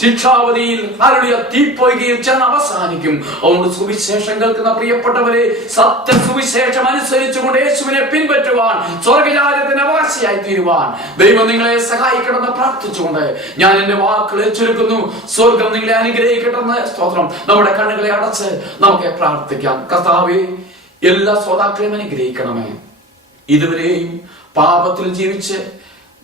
ശിക്ഷാവധിയിൽ തീപ്പൊയ്കയിൽ ചെന്ന് അവസാനിക്കും. അതുകൊണ്ട് സുവിശേഷം കേൾക്കുന്ന പ്രിയപ്പെട്ടവരെ, സത്യ സുവിശേഷം അനുസരിച്ചുകൊണ്ട് യേശുവിനെ പിൻപറ്റുവാൻ, സ്വർഗരാജ്യത്തിന് അവകാശിയായി തീരുവാൻ ദൈവം നിങ്ങളെ സഹായിക്കണമെന്ന് പ്രാർത്ഥിച്ചുകൊണ്ട് ഞാൻ എന്റെ വാക്കുകളെ ചുരുക്കുന്നു. സ്വർഗം നിങ്ങളെ അനുഗ്രഹിക്കട്ടെന്ന് സ്തോത്രം. നമ്മുടെ കണ്ണുകളെ അടച്ച് നമുക്ക് പ്രാർത്ഥിക്കാം. കർത്താവേ, എല്ലാ ശ്രോതാക്കളെയും അനുഗ്രഹിക്കണമേ. ഇതുവരെയും പാപത്തിൽ ജീവിച്ച്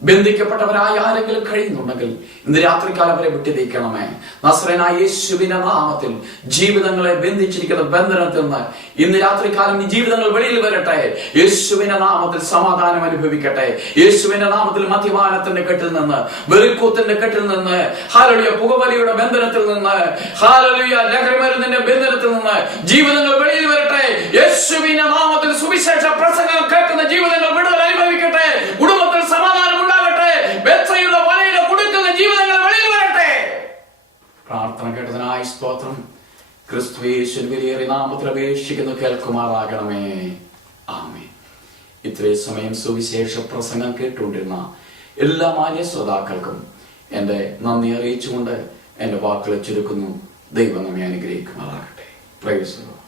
ബന്ധിക്കപ്പെട്ടവരായ ആരെങ്കിലും കഴിയുന്നുണ്ടെങ്കിൽ ഇന്ന് രാത്രികാലം വരെ വിട്ടുതീക്കണമേ. നസ്രനായ യേശുവിന്റെ നാമത്തിൽ ജീവിതങ്ങളെ ബന്ധിച്ചിരിക്കുന്ന ബന്ധനത്തിൽ നിന്ന് ഇന്ന് രാത്രികാലം ഈ ജീവിതങ്ങൾ വെളിയിൽ വരട്ടെ. യേശുവിന്റെ നാമത്തിൽ സമാധാനം അനുഭവിക്കട്ടെ. യേശുവിന്റെ നാമത്തിൽ മദ്യപാനത്തിന്റെ കെട്ടിൽ നിന്ന്, വെറിക്കൂത്തിന്റെ കെട്ടിൽ നിന്ന്, പുകവലിയുടെ ബന്ധനത്തിൽ നിന്ന്, ലഹരിമരുന്നിന്റെ ബന്ധനത്തിൽ നിന്ന് ജീവിതങ്ങൾ വെളിയിൽ വരട്ടെ. യേശുവിന്റെ നാമത്തിൽ സുവിശേഷ പ്രസംഗം കേൾക്കുന്ന ജീവിതങ്ങൾ വിടുതൽ അനുഭവിക്കട്ടെ. കുടുംബത്തിൽ സമാധാനം ഉണ്ടാകട്ടെ. ബെത്സയുടെ വലയിൽ കൊടുക്കുന്ന ജീവിതങ്ങൾ വെളിയിൽ വരട്ടെ. പ്രാർത്ഥന കേട്ടതിനായി സ്തോത്രം. ക്രിസ്തുയേശുവിൻ വിലയേറിയ നാമത്തിൽ അപേക്ഷിക്കുന്നു, കേൾക്കുമാറാകണമേ. ആമേൻ. ഇത്രയും സമയം സുവിശേഷ പ്രസംഗം കേട്ടുകൊണ്ടിരുന്ന എല്ലാ മാന്യ ശ്രോതാക്കൾക്കും എന്റെ നന്ദി അറിയിച്ചുകൊണ്ട് എന്റെ വാക്കുകളെ ചുരുക്കുന്നു. ദൈവം നമ്മെ അനുഗ്രഹിക്കുമാറാകട്ടെ. Price the Lord.